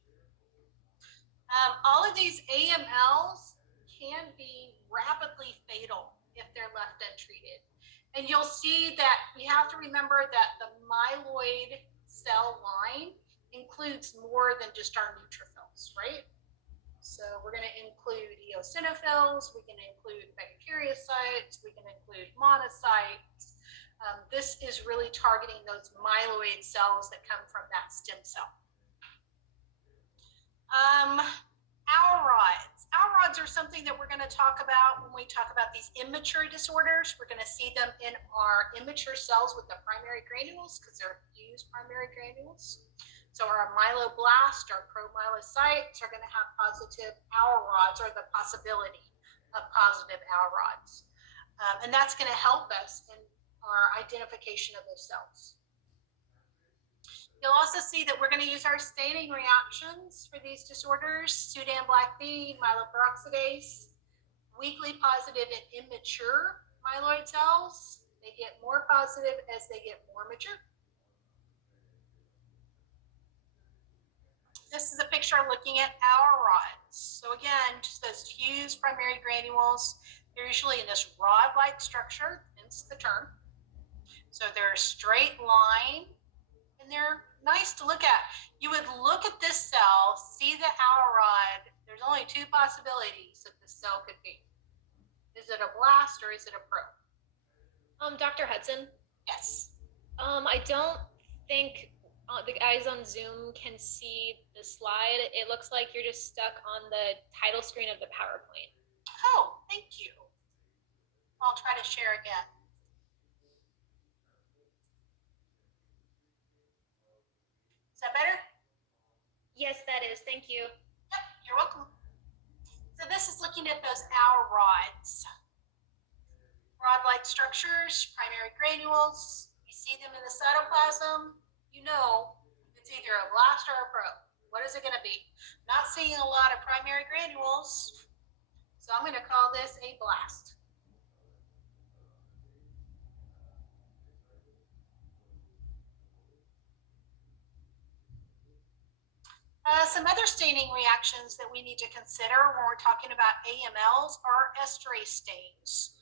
All of these AMLs can be rapidly fatal if they're left untreated. And you'll see that we have to remember that the myeloid cell line includes more than just our neutrophils, right? So we're going to include eosinophils, we can include megakaryocytes, we can include monocytes. This is really targeting those myeloid cells that come from that stem cell. Alrods are something that we're going to talk about when we talk about these immature disorders. We're going to see them in our immature cells with the primary granules because they're fused primary granules. So our myeloblasts, our promyelocytes are going to have positive Alrods or the possibility of positive Alrods. And that's going to help us in our identification of those cells. You'll also see that we're going to use our staining reactions for these disorders, Sudan black B, myeloperoxidase, weakly positive and immature myeloid cells. They get more positive as they get more mature. This is a picture looking at Alrods. So again, just those fused primary granules. They're usually in this rod-like structure, hence the term. So they're a straight line, and they're nice to look at. You would look at this cell, see the Alrod. There's only two possibilities that this cell could be. Is it a blast or is it a pro? Dr. Hudson? Yes. I don't think the guys on Zoom can see the slide. It looks like you're just stuck on the title screen of the PowerPoint. Oh, thank you. I'll try to share again. Is that better? Yes, that is. Thank you. Yep, you're welcome. So this is looking at those Alrods. Rod-like structures, primary granules. You see them in the cytoplasm, you know it's either a blast or a probe. What is it going to be? Not seeing a lot of primary granules, so I'm going to call this a blast. Some other staining reactions that we need to consider when we're talking about AMLs are esterase stains.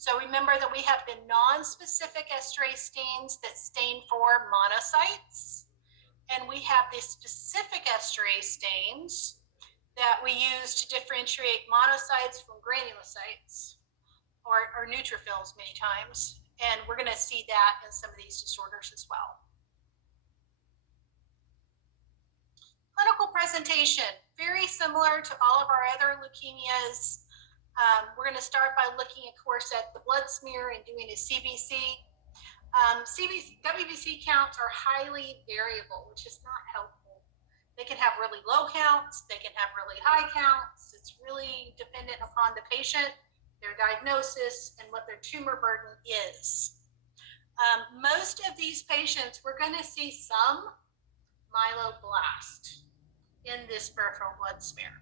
So remember that we have the non-specific esterase stains that stain for monocytes, and we have the specific esterase stains that we use to differentiate monocytes from granulocytes or neutrophils many times. And we're going to see that in some of these disorders as well. Clinical presentation, very similar to all of our other leukemias. We're going to start by looking, of course, at the blood smear and doing a CBC. WBC counts are highly variable, which is not helpful. They can have really low counts, they can have really high counts. It's really dependent upon the patient, their diagnosis, and what their tumor burden is. Most of these patients, we're going to see some myeloblast in this peripheral blood smear.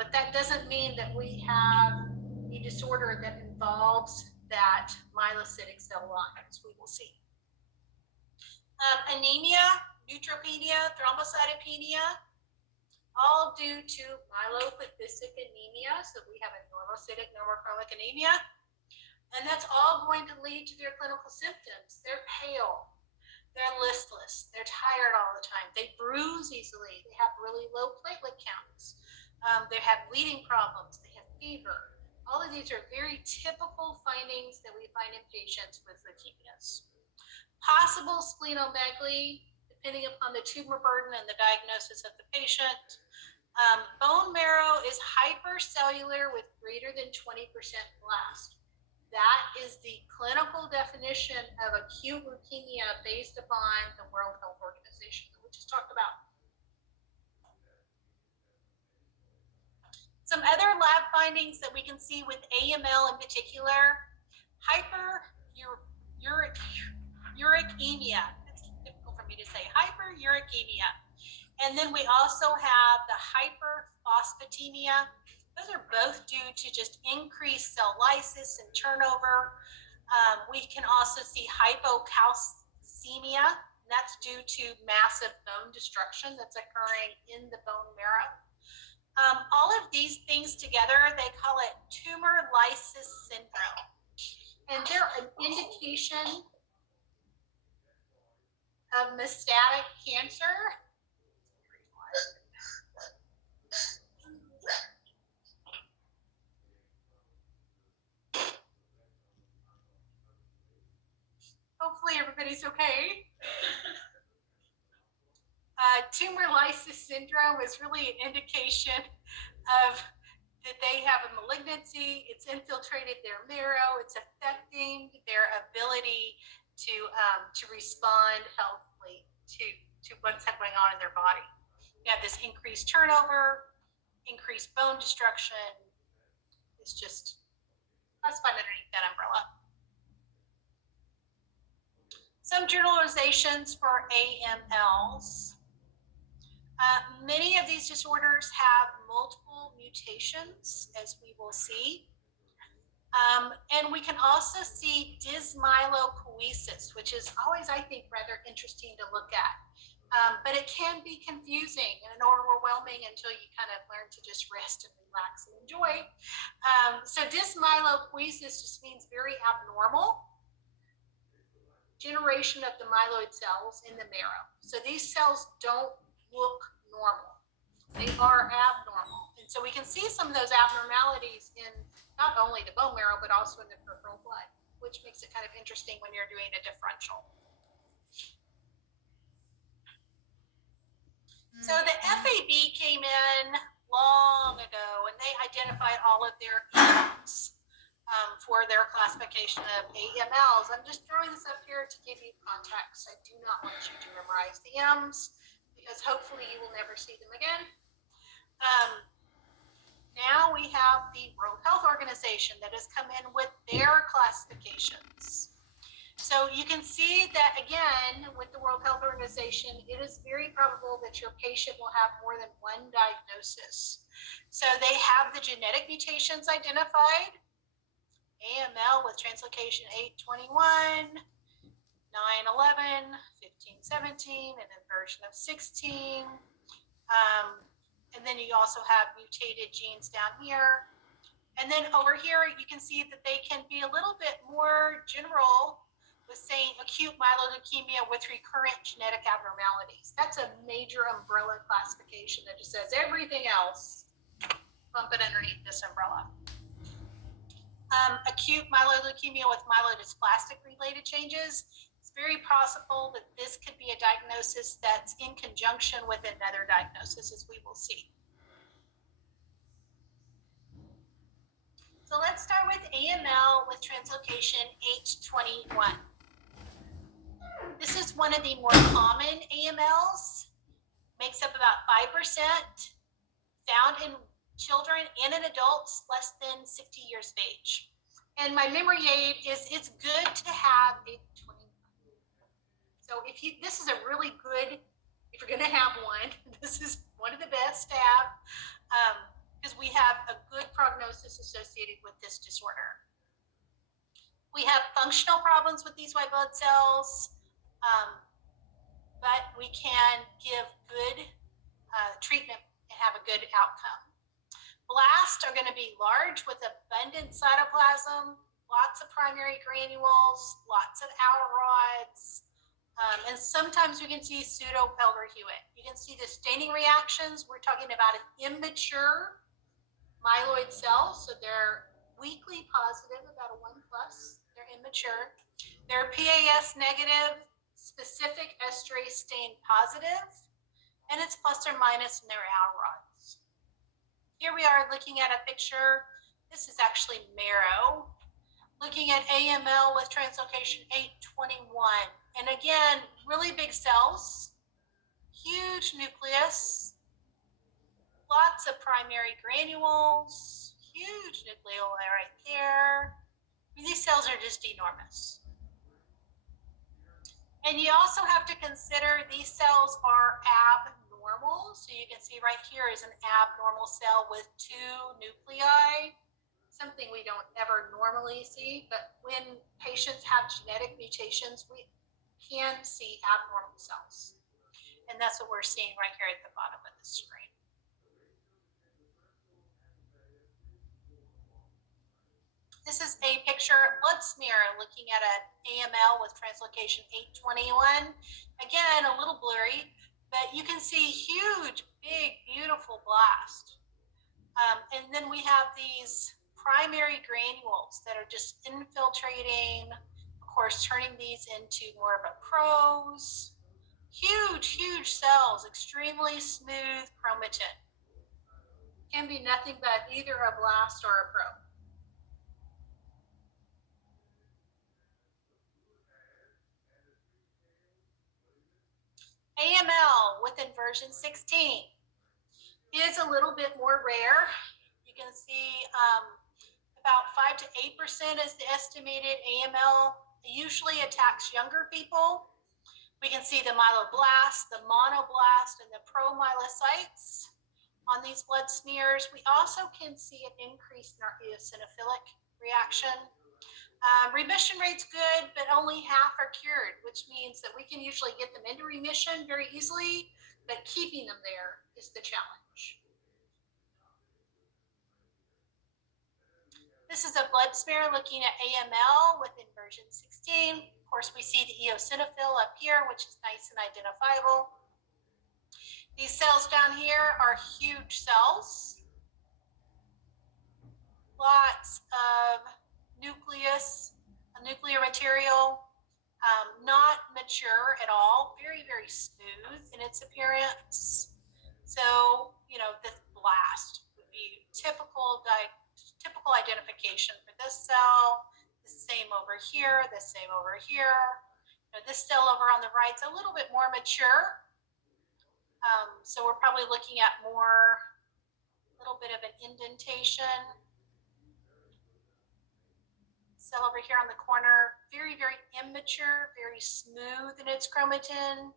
But that doesn't mean that we have a disorder that involves that myelocytic cell line, as we will see. Anemia, neutropenia, thrombocytopenia, all due to myelopocytic anemia. So we have a normocytic, normochromic anemia. And that's all going to lead to their clinical symptoms. They're pale, they're listless, they're tired all the time, they bruise easily, they have really low platelet counts, they have bleeding problems, they have fever. All of these are very typical findings that we find in patients with leukemias. Possible splenomegaly, depending upon the tumor burden and the diagnosis of the patient. Bone marrow is hypercellular with greater than 20% blast. That is the clinical definition of acute leukemia based upon the World Health Organization that we just talked about. Some other lab findings that we can see with AML in particular, hyperuricemia. It's difficult for me to say, hyperuricemia. And then we also have the hyperphosphatemia. Those are both due to just increased cell lysis and turnover. We can also see hypocalcemia, and that's due to massive bone destruction that's occurring in the bone marrow. All of these things together, they call it tumor lysis syndrome. And they're an indication of metastatic cancer. Hopefully everybody's okay. Tumor lysis syndrome is really an indication of that they have a malignancy. It's infiltrated their marrow. It's affecting their ability to respond healthily to what's going on in their body. You have this increased turnover, increased bone destruction. It's just classified underneath that umbrella. Some generalizations for AMLs. Many of these disorders have multiple mutations, as we will see. And we can also see dysmyelopoiesis, which is always, I think, rather interesting to look at. But it can be confusing and overwhelming until you kind of learn to just rest and relax and enjoy. So dysmyelopoiesis just means very abnormal generation of the myeloid cells in the marrow. So these cells don't look normal. They are abnormal. And so we can see some of those abnormalities in not only the bone marrow, but also in the peripheral blood, which makes it kind of interesting when you're doing a differential. So the FAB came in long ago, and they identified all of their M's for their classification of AMLs. I'm just throwing this up here to give you context. I do not want you to memorize the M's because hopefully you will never see them again. Now we have the World Health Organization that has come in with their classifications. So you can see that, again, with the World Health Organization, it is very probable that your patient will have more than one diagnosis. So they have the genetic mutations identified, AML with translocation 821, 911, 1517, and then version of 16. And then you also have mutated genes down here. And then over here, you can see that they can be a little bit more general with saying acute myeloid leukemia with recurrent genetic abnormalities. That's a major umbrella classification that just says everything else, bump it underneath this umbrella. Acute myeloid leukemia with myelodysplastic related changes. It's very possible that this could be a diagnosis that's in conjunction with another diagnosis, as we will see. So let's start with AML with translocation 821. This is one of the more common AMLs, makes up about 5%, found in children and in adults less than 60 years of age. And my memory aid is it's good to have a 20. So this is a really good, if you're gonna have one, this is one of the best to have, because we have a good prognosis associated with this disorder. We have functional problems with these white blood cells, but we can give good treatment and have a good outcome. Blasts are going to be large with abundant cytoplasm, lots of primary granules, lots of outer rods, and sometimes we can see pseudo-Pelger-Hewitt. You can see the staining reactions. We're talking about an immature myeloid cell, so they're weakly positive, about a 1+. They're immature. They're PAS negative, specific esterase stain positive, and it's plus or minus in their outer rods. Here we are looking at a picture. This is actually marrow. Looking at AML with translocation 821. And again, really big cells, huge nucleus, lots of primary granules, huge nucleoli right there. I mean, these cells are just enormous. And you also have to consider these cells are abnormal. So you can see right here is an abnormal cell with 2 nuclei, something we don't ever normally see. But when patients have genetic mutations, we can see abnormal cells. And that's what we're seeing right here at the bottom of the screen. This is a picture blood smear looking at an AML with translocation 821. Again, a little blurry, but you can see huge, big, beautiful blast. And then we have these primary granules that are just infiltrating, of course, turning these into more of a prose. Huge, huge cells, extremely smooth chromatin. Can be nothing but either a blast or a probe. AML with inversion 16 is a little bit more rare. You can see about 5 to 8% is the estimated AML. It usually attacks younger people. We can see the myeloblast, the monoblast, and the promyelocytes on these blood smears. We also can see an increase in our eosinophilic reaction. Remission rate's good, but only half are cured, which means that we can usually get them into remission very easily, but keeping them there is the challenge. This is a blood smear looking at AML with inversion 16. Of course, we see the eosinophil up here, which is nice and identifiable. These cells down here are huge cells. Lots of nucleus, nuclear material, not mature at all, very, very smooth in its appearance. So, this blast would be typical identification for this cell. The same over here, the same over here. This cell over on the right is a little bit more mature. So we're probably looking at a little bit of an indentation. Cell over here on the corner, very, very immature, very smooth in its chromatin.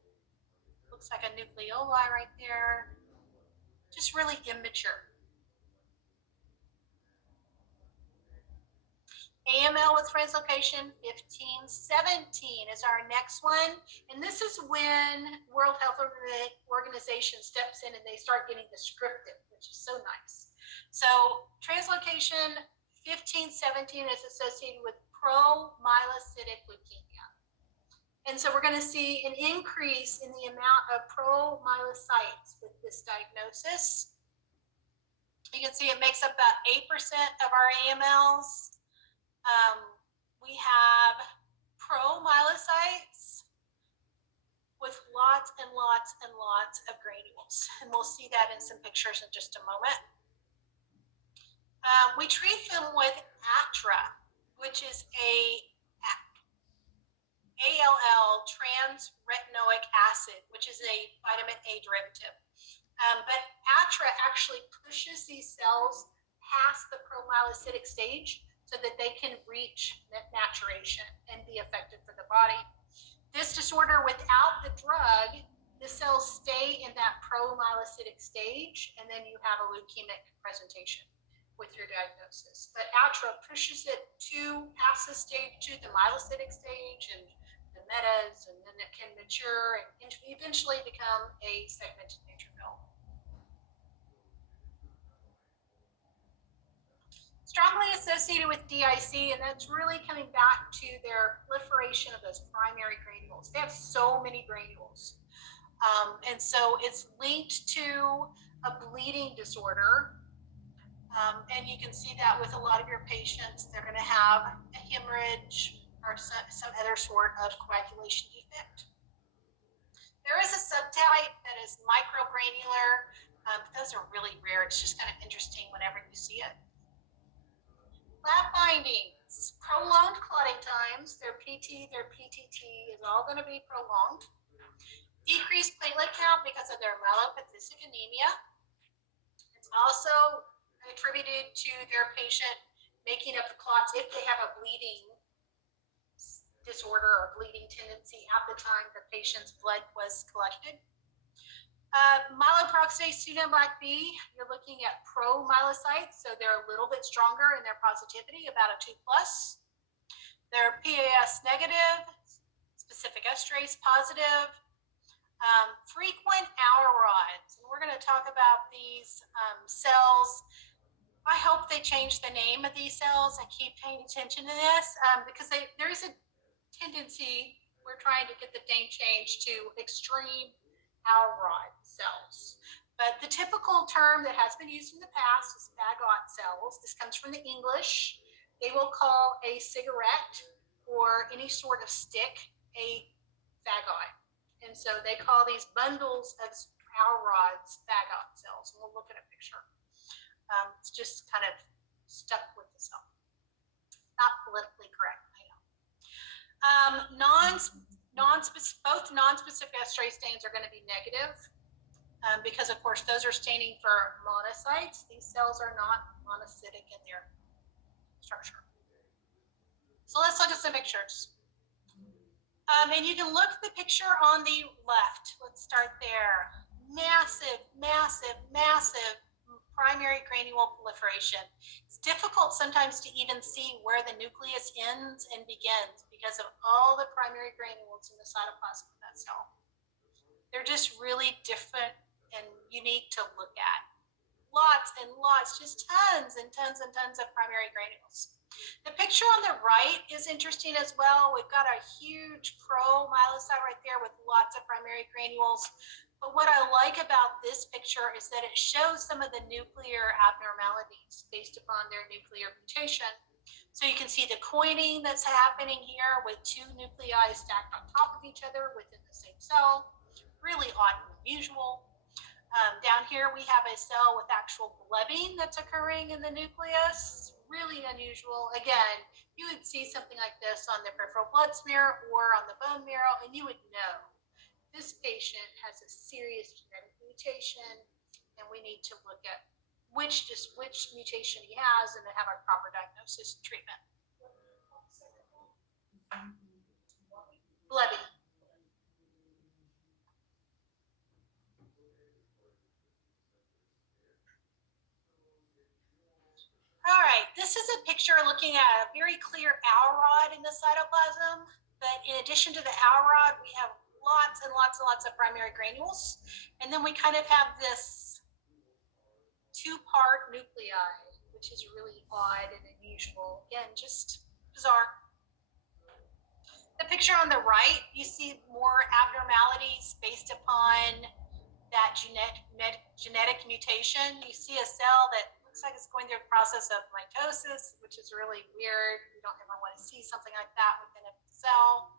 Looks like a nucleoli right there. Just really immature. AML with translocation 1517 is our next one. And this is when World Health Organization steps in and they start getting descriptive, which is so nice. So translocation 1517 is associated with promyelocytic leukemia. And so we're going to see an increase in the amount of promyelocytes with this diagnosis. You can see it makes up about 8% of our AMLs. We have promyelocytes with lots and lots and lots of granules. And we'll see that in some pictures in just a moment. We treat them with ATRA, which is a ALL, trans-retinoic acid, which is a vitamin A derivative. But ATRA actually pushes these cells past the promyelocytic stage so that they can reach maturation and be effective for the body. This disorder, without the drug, the cells stay in that promyelocytic stage, and then you have a leukemic presentation with your diagnosis. But ATRA pushes it past the stage to the myelocytic stage and the metas, and then it can mature and eventually become a segmented neutrophil. Strongly associated with DIC, and that's really coming back to their proliferation of those primary granules. They have so many granules. And so it's linked to a bleeding disorder. And you can see that with a lot of your patients. They're going to have a hemorrhage or some other sort of coagulation defect. There is a subtype that is microgranular. Those are really rare. It's just kind of interesting whenever you see it. Lab findings, prolonged clotting times, their PT, their PTT is all going to be prolonged. Decreased platelet count because of their myelopathicic anemia. It's also attributed to their patient making up the clots if they have a bleeding disorder or bleeding tendency at the time the patient's blood was collected. Myeloperoxidase pseudo black B, you're looking at promyelocytes, so they're a little bit stronger in their positivity, about a 2+. They're PAS negative, specific esterase positive, frequent hour rods. And we're going to talk about these cells. I hope they change the name of these cells. I keep paying attention to this because there is a tendency, we're trying to get the name changed to extreme hour rod cells. But the typical term that has been used in the past is fagot cells. This comes from the English. They will call a cigarette or any sort of stick a fagot. And so they call these bundles of hour rods fagot cells. And we'll look at a picture. It's just kind of stuck with the cell. Not politically correct, I know. Both non-specific esterase stains are going to be negative because, of course, those are staining for monocytes. These cells are not monocytic in their structure. So let's look at some pictures. And you can look at the picture on the left. Let's start there. Massive, massive, massive primary granule proliferation. It's difficult sometimes to even see where the nucleus ends and begins because of all the primary granules in the cytoplasm of that cell. They're just really different and unique to look at. Lots and lots, just tons and tons and tons of primary granules. The picture on the right is interesting as well. We've got a huge promyelocyte right there with lots of primary granules. But what I like about this picture is that it shows some of the nuclear abnormalities based upon their nuclear mutation. So you can see the coining that's happening here with two nuclei stacked on top of each other within the same cell. Really odd and unusual. Down here we have a cell with actual blebbing that's occurring in the nucleus. Really unusual. Again, you would see something like this on the peripheral blood smear or on the bone marrow, and you would know this patient has a serious genetic mutation, and we need to look at which mutation he has and then have a proper diagnosis and treatment. Bloody. All right, this is a picture looking at a very clear hour rod in the cytoplasm, but in addition to the hour rod, we have lots and lots and lots of primary granules. And then we kind of have this two-part nuclei, which is really odd and unusual. Again, just bizarre. The picture on the right, you see more abnormalities based upon that genetic mutation. You see a cell that looks like it's going through a process of mitosis, which is really weird. You don't ever want to see something like that within a cell.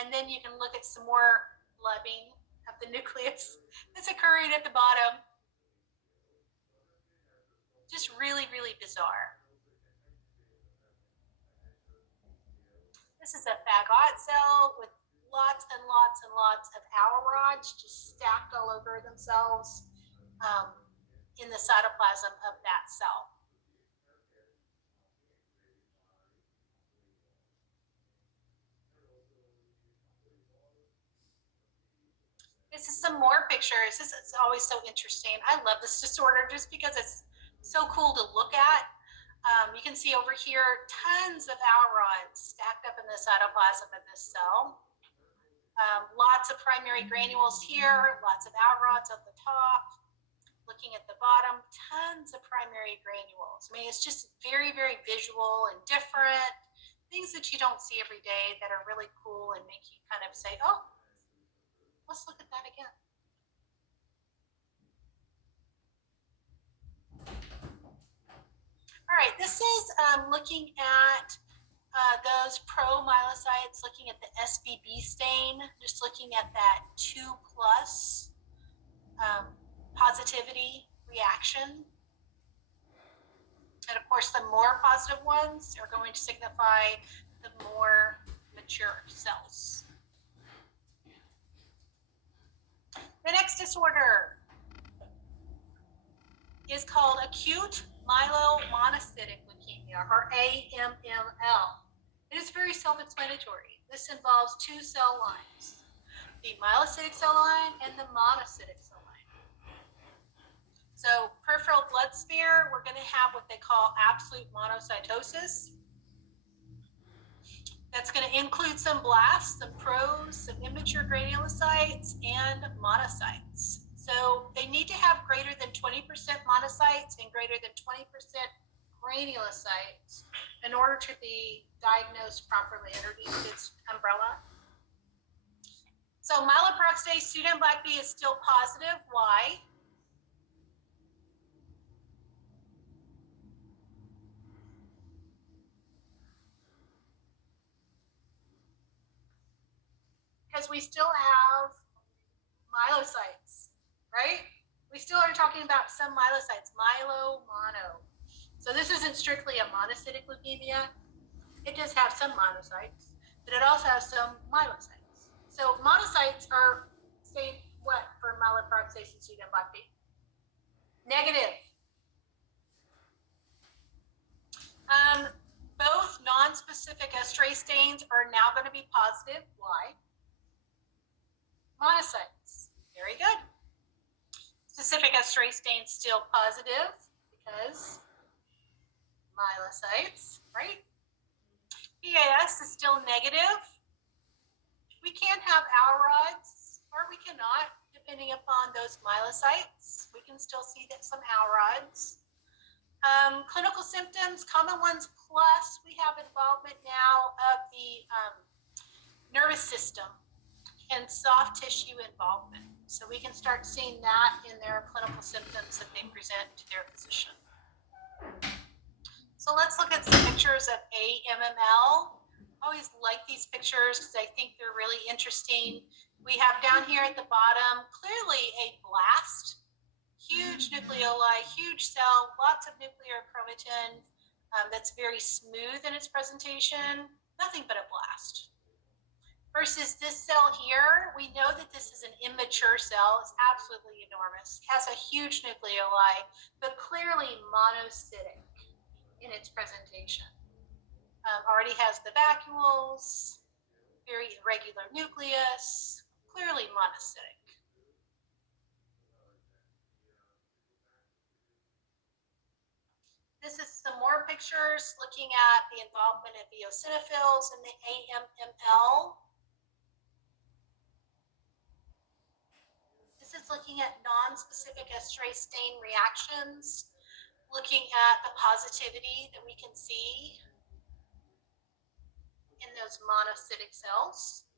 And then you can look at some more blubbing of the nucleus that's occurring at the bottom. Just really, really bizarre. This is a phagot cell with lots and lots and lots of hour rods just stacked all over themselves in the cytoplasm of that cell. This is some more pictures. This is always so interesting. I love this disorder just because it's so cool to look at. You can see over here tons of hour rods stacked up in the cytoplasm of this cell. Lots of primary granules here, lots of hour rods at the top. Looking at the bottom, tons of primary granules. I mean, it's just very, very visual and different. Things that you don't see every day that are really cool and make you kind of say, oh, let's look at that again. All right, this is looking at those pro-myelocytes, looking at the SBB stain, just looking at that 2+ positivity reaction. And of course, the more positive ones are going to signify the more mature cells. The next disorder is called acute myelomonocytic leukemia, or AMML. It is very self-explanatory. This involves two cell lines, the myelocytic cell line and the monocytic cell line. So peripheral blood smear, we're going to have what they call absolute monocytosis. That's going to include some blasts, some pros, some immature granulocytes, and monocytes. So they need to have greater than 20% monocytes and greater than 20% granulocytes in order to be diagnosed properly underneath its umbrella. So myeloperoxidase pseudoin black B is still positive. Why? Because we still have myelocytes, right? We still are talking about some myelocytes, myelomono. So this isn't strictly a monocytic leukemia. It does have some monocytes, but it also has some myelocytes. So monocytes are saying what for myeloperoxidase and pseudoin black B? Negative. Both non-specific esterase stains are now going to be positive. Why? Monocytes. Very good. Specific esterase stains still positive because myelocytes, right? PAS is still negative. We can have hour rods, or we cannot, depending upon those myelocytes. We can still see that some hour rods. Clinical symptoms, common ones plus we have involvement now of the nervous system and soft tissue involvement. So we can start seeing that in their clinical symptoms that they present to their physician. So let's look at some pictures of AMML. I always like these pictures because I think they're really interesting. We have down here at the bottom, clearly a blast. Huge nucleoli, huge cell, lots of nuclear chromatin that's very smooth in its presentation, nothing but a blast. Versus this cell here, we know that this is an immature cell. It's absolutely enormous. It has a huge nucleoli, but clearly monocytic in its presentation. Already has the vacuoles, very irregular nucleus, clearly monocytic. This is some more pictures looking at the involvement of eosinophils in the AMML. This is is looking at non-specific esterase stain reactions, looking at the positivity that we can see in those monocytic cells.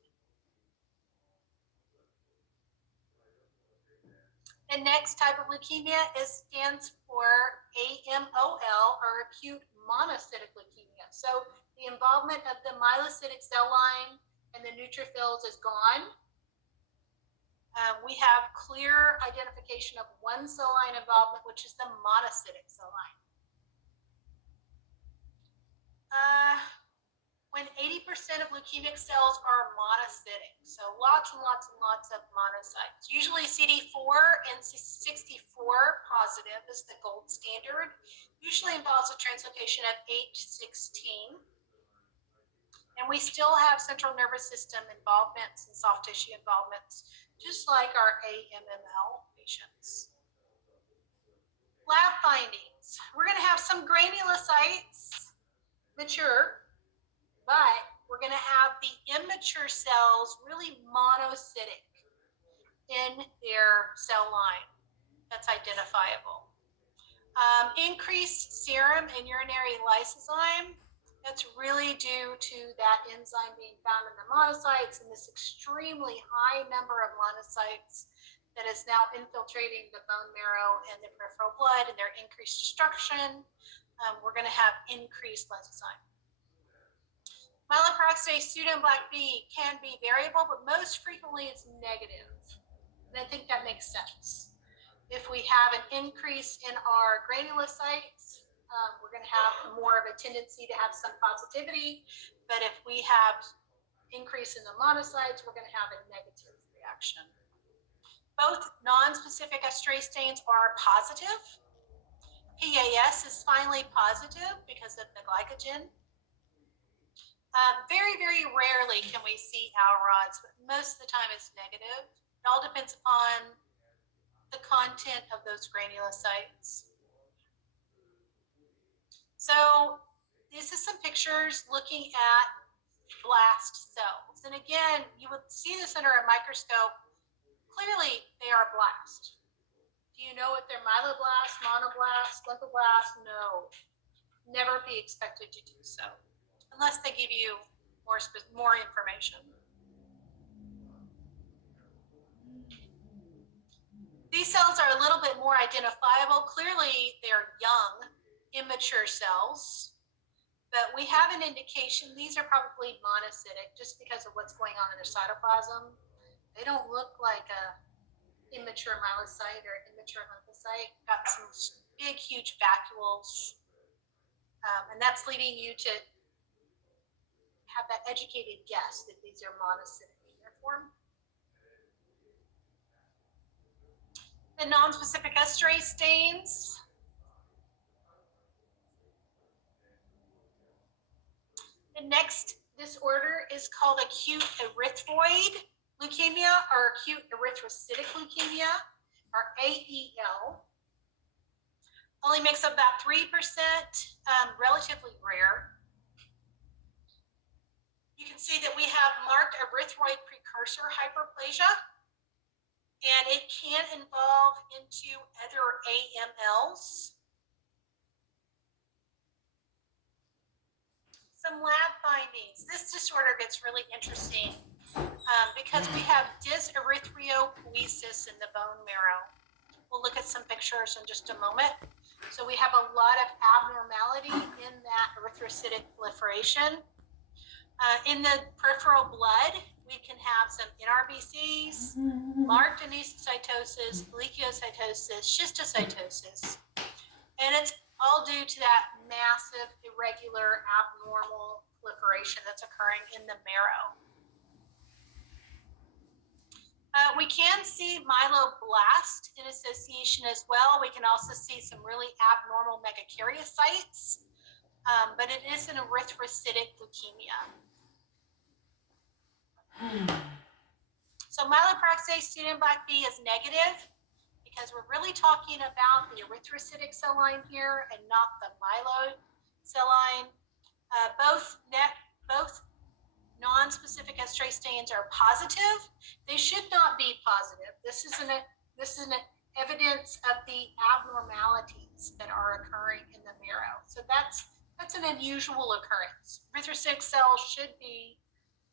The next type of leukemia stands for AMOL, or acute monocytic leukemia. So the involvement of the myelocytic cell line and the neutrophils is gone. We have clear identification of one cell line involvement, which is the monocytic cell line. When 80% of leukemic cells are monocytic, so lots and lots and lots of monocytes. Usually CD4 and 64 positive is the gold standard. Usually involves a translocation of H16. And we still have central nervous system involvements and soft tissue involvements, just like our AMML patients. Lab findings. We're going to have some granulocytes mature, but we're going to have the immature cells really monocytic in their cell line. That's identifiable. Increased serum and urinary lysozyme. That's really due to that enzyme being found in the monocytes and this extremely high number of monocytes that is now infiltrating the bone marrow and the peripheral blood, and their increased destruction. We're going to have increased lysozyme. Myeloperoxidase pseudo black B can be variable, but most frequently it's negative. And I think that makes sense. If we have an increase in our granulocytes, we're going to have more of a tendency to have some positivity. But if we have increase in the monocytes, we're going to have a negative reaction. Both non-specific esterase stains are positive. PAS is finally positive because of the glycogen. Very, very rarely can we see ALRODs, but most of the time it's negative. It all depends upon the content of those granulocytes. So this is some pictures looking at blast cells. And again, you would see this under a microscope. Clearly, they are blast. Do you know if they're myeloblast, monoblast, lymphoblast? No. Never be expected to do so, unless they give you more information. These cells are a little bit more identifiable. Clearly, they're young, immature cells, but we have an indication these are probably monocytic just because of what's going on in their cytoplasm. They don't look like a immature myelocyte or immature lymphocyte. Got some big, huge vacuoles, and that's leading you to have that educated guess that these are monocytic in their form. The non-specific esterase stains. The next disorder is called acute erythroid leukemia or acute erythrocytic leukemia, or AEL. Only makes up about 3%, relatively rare. You can see that we have marked erythroid precursor hyperplasia, and it can involve into other AMLs. Some lab findings. This disorder gets really interesting because we have dyserythropoiesis in the bone marrow. We'll look at some pictures in just a moment. So we have a lot of abnormality in that erythrocytic proliferation. In the peripheral blood, we can have some NRBCs, marked aneuplocytosis, leukocytosis, schistocytosis, and it's all due to that massive, irregular, abnormal proliferation that's occurring in the marrow. We can see myeloblast in association as well. We can also see some really abnormal megakaryocytes, but it is an erythrocytic leukemia. So myeloperoxidase pseudo black B is negative because we're really talking about the erythrocytic cell line here and not the myeloid cell line. Both non-specific esterase stains are positive. They should not be positive. This is This is an evidence of the abnormalities that are occurring in the marrow. So that's an unusual occurrence. Erythrocytic cells should be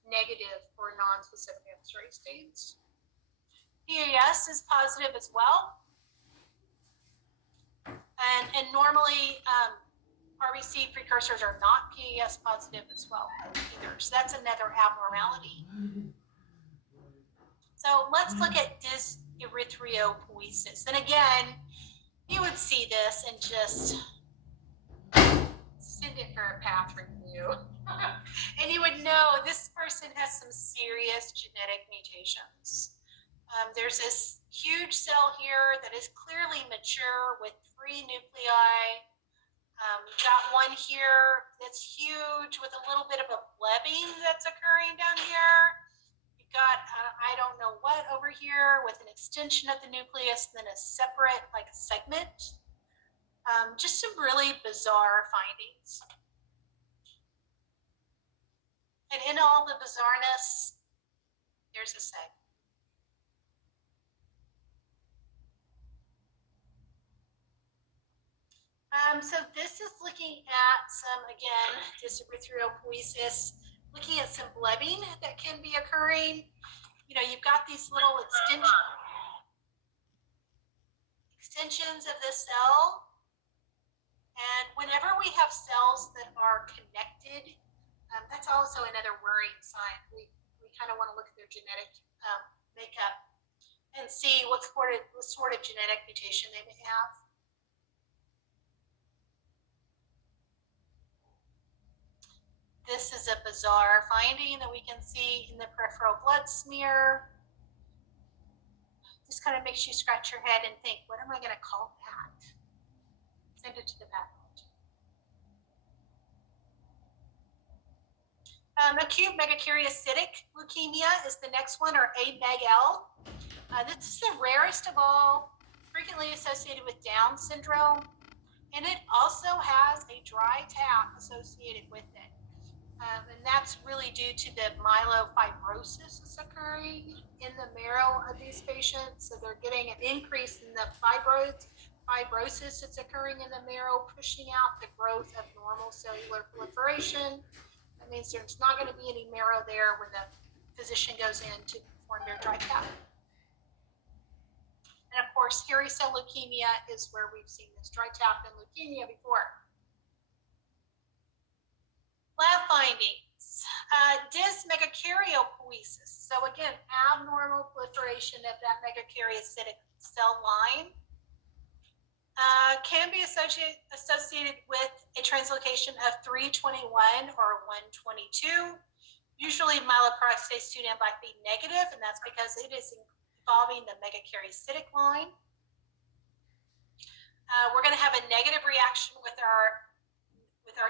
negative for non-specific X-ray stains. PAS is positive as well. And normally RBC precursors are not PAS positive as well either. So that's another abnormality. So let's look at dyserythropoiesis. And again, you would see this and just send it for a path review. And you would know this person has some serious genetic mutations. There's this huge cell here that is clearly mature with 3 nuclei. Got one here that's huge with a little bit of a blebbing that's occurring down here. You've got, I don't know what over here with an extension of the nucleus and then a separate like segment. Just some really bizarre findings. And in all the bizarreness, there's a segment. So this is looking at some, again, dyserythropoiesis, looking at some blebbing that can be occurring. You know, you've got these little extensions of the cell. And whenever we have cells that are connected, that's also another worrying sign. We kind of want to look at their genetic makeup and see what sort of genetic mutation they may have. This is a bizarre finding that we can see in the peripheral blood smear. Just kind of makes you scratch your head and think, what am I going to call that? Send it to the pathologist. Acute megakaryocytic leukemia is the next one, or AMEG-L. This is the rarest of all, frequently associated with Down syndrome, and it also has a dry tap associated with it. And that's really due to the myelofibrosis that's occurring in the marrow of these patients. So they're getting an increase in the fibrosis that's occurring in the marrow, pushing out the growth of normal cellular proliferation. That means there's not going to be any marrow there when the physician goes in to perform their dry tap. And of course, hairy cell leukemia is where we've seen this dry tap in leukemia before. Lab findings, dysmegakaryopoiesis. So again, abnormal proliferation of that megakaryocytic cell line can be associated with a translocation of 321 or 122. Usually myeloperoxidase 2 NB negative, and that's because it is involving the megakaryocytic line. We're going to have a negative reaction with our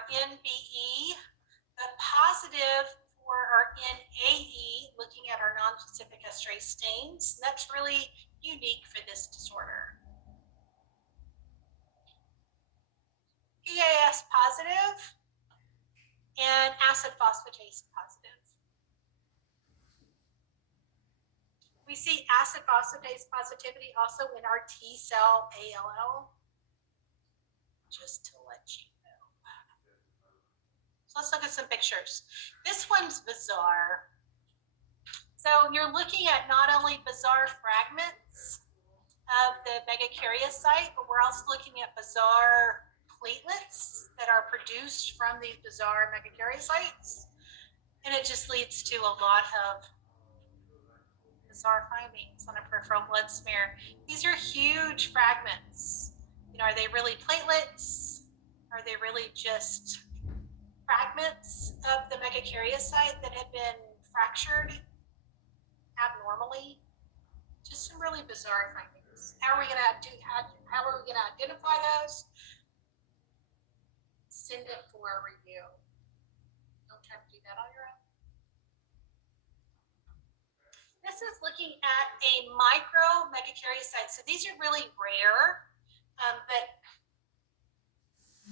NBE, but positive for our NAE, looking at our non-specific X-ray stains. That's really unique for this disorder. PAS positive and acid phosphatase positive. We see acid phosphatase positivity also in our T cell ALL, just to let you know. So let's look at some pictures. This one's bizarre. So you're looking at not only bizarre fragments of the megakaryocyte, but we're also looking at bizarre platelets that are produced from these bizarre megakaryocytes. And it just leads to a lot of bizarre findings on a peripheral blood smear. These are huge fragments. You know, are they really platelets? Are they really just fragments of the megakaryocyte that have been fractured abnormally? Just some really bizarre findings. How are we going to identify those? Send it for a review. Don't try to do that on your own. This is looking at a micro megakaryocyte. So these are really rare, but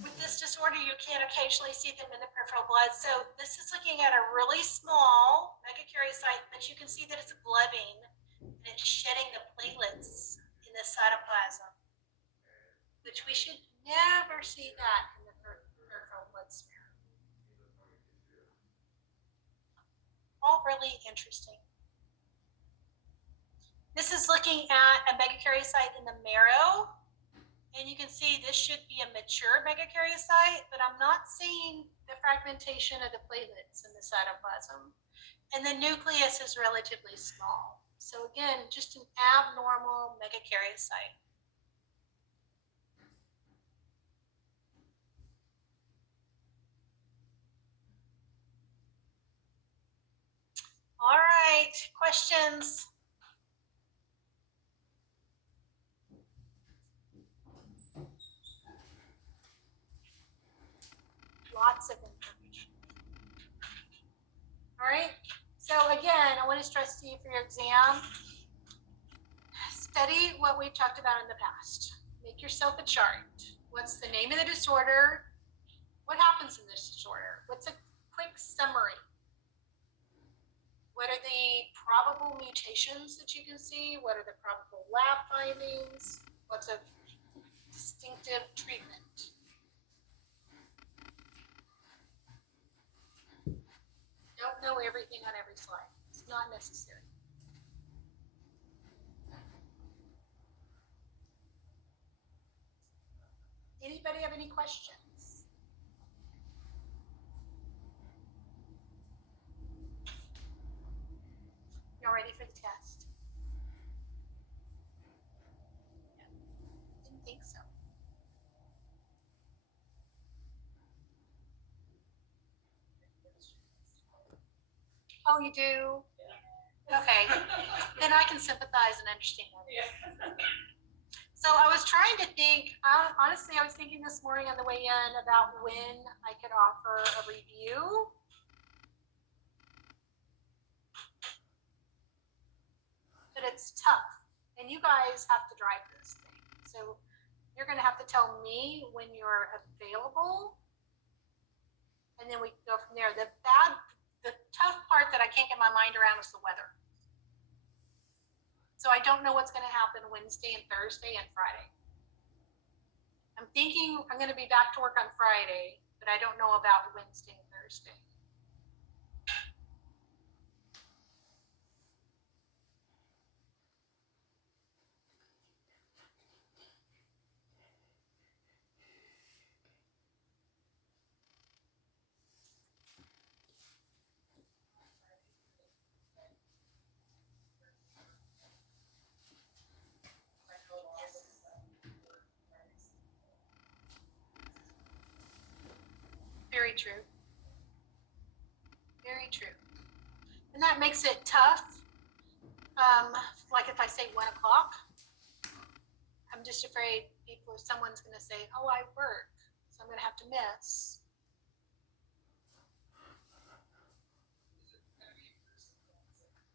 with this disorder, you can occasionally see them in the peripheral blood. So this is looking at a really small megakaryocyte, but you can see that it's blebbing and it's shedding the platelets interesting. This is looking at a megakaryocyte in the marrow. And you can see this should be a mature megakaryocyte, but I'm not seeing the fragmentation of the platelets in the cytoplasm. And the nucleus is relatively small. So again, just an abnormal megakaryocyte. All right, questions? Lots of information. All right, so again, I want to stress to you for your exam, study what we've talked about in the past. Make yourself a chart. What's the name of the disorder? What happens in this disorder? What's a quick summary? What are the probable mutations that you can see? What are the probable lab findings? What's a distinctive treatment? Don't know everything on every slide. It's not necessary. Anybody have any questions? Y'all ready for the test? Yeah. Didn't think so. Oh, you do? Okay. Then I can sympathize and understand. So I was trying to think, honestly, I was thinking this morning on the way in about when I could offer a review. But it's tough, and you guys have to drive this thing. So you're going to have to tell me when you're available, and then we can go from there. The tough part that I can't get my mind around is the weather. So I don't know what's going to happen Wednesday and Thursday and Friday. I'm thinking I'm going to be back to work on Friday, but I don't know about Wednesday and Thursday. Very true. Very true. And that makes it tough. Like if I say 1 o'clock, I'm just afraid someone's going to say, oh, I work, so I'm going to have to miss.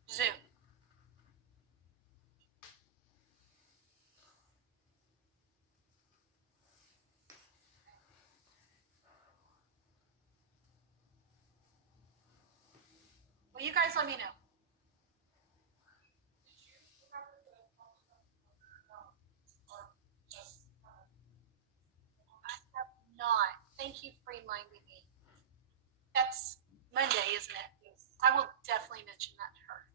Zoom. Well, you guys let me know. I have not. Thank you for reminding me. That's Monday, isn't it? Yes. I will definitely mention that to her.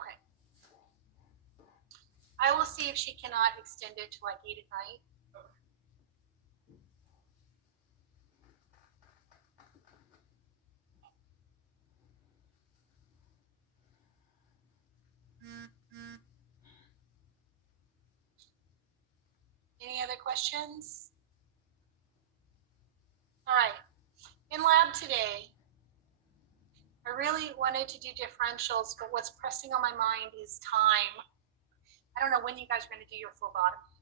Okay. I will see if she cannot extend it to like 8 at night. Any other questions? All right. In lab today, I really wanted to do differentials, but what's pressing on my mind is time. I don't know when you guys are going to do your phlebotomy.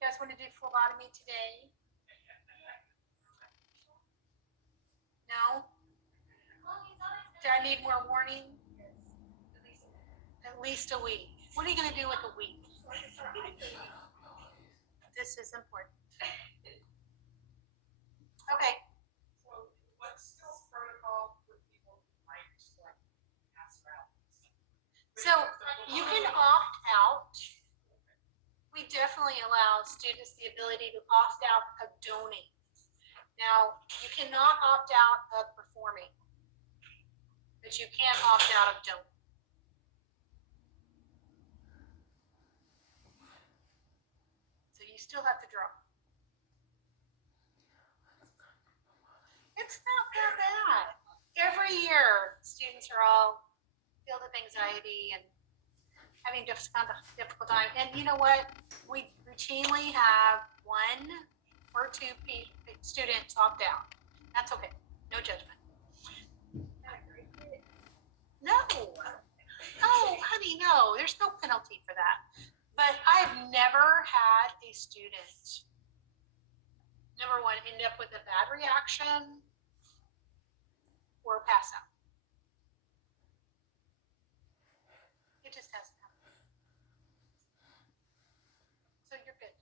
You guys want to do phlebotomy today? No? Do I need more warning? At least a week. What are you going to do with a week? This is important. Okay. So what's still protocol for people who might like pass out? So you can opt out. We definitely allow students the ability to opt out of donating. Now, you cannot opt out of performing, but you can opt out of donating. So you still have to draw. It's not that bad. Every year, students are all filled with anxiety and having difficult time. And you know what? We routinely have 1 or 2 students opt out. That's okay. No judgment. No. Oh, honey, no. There's no penalty for that. But I've never had a student, number one, end up with a bad reaction or pass out. It just hasn't happened. So you're good.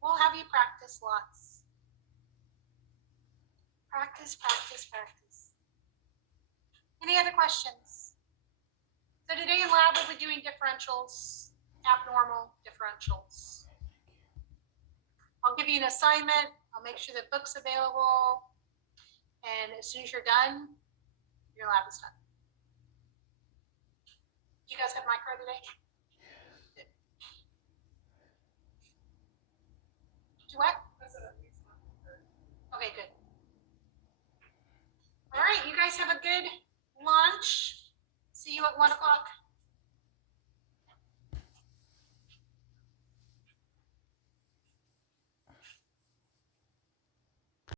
We'll have you practice lots. Practice, practice, practice. Any other questions? So today in lab we'll be doing differentials, abnormal differentials. I'll give you an assignment. I'll make sure the book's available. And as soon as you're done, your lab is done. You guys have micro today? Good. Do what? Okay, good. All right, you guys have a good lunch. See you at 1 o'clock.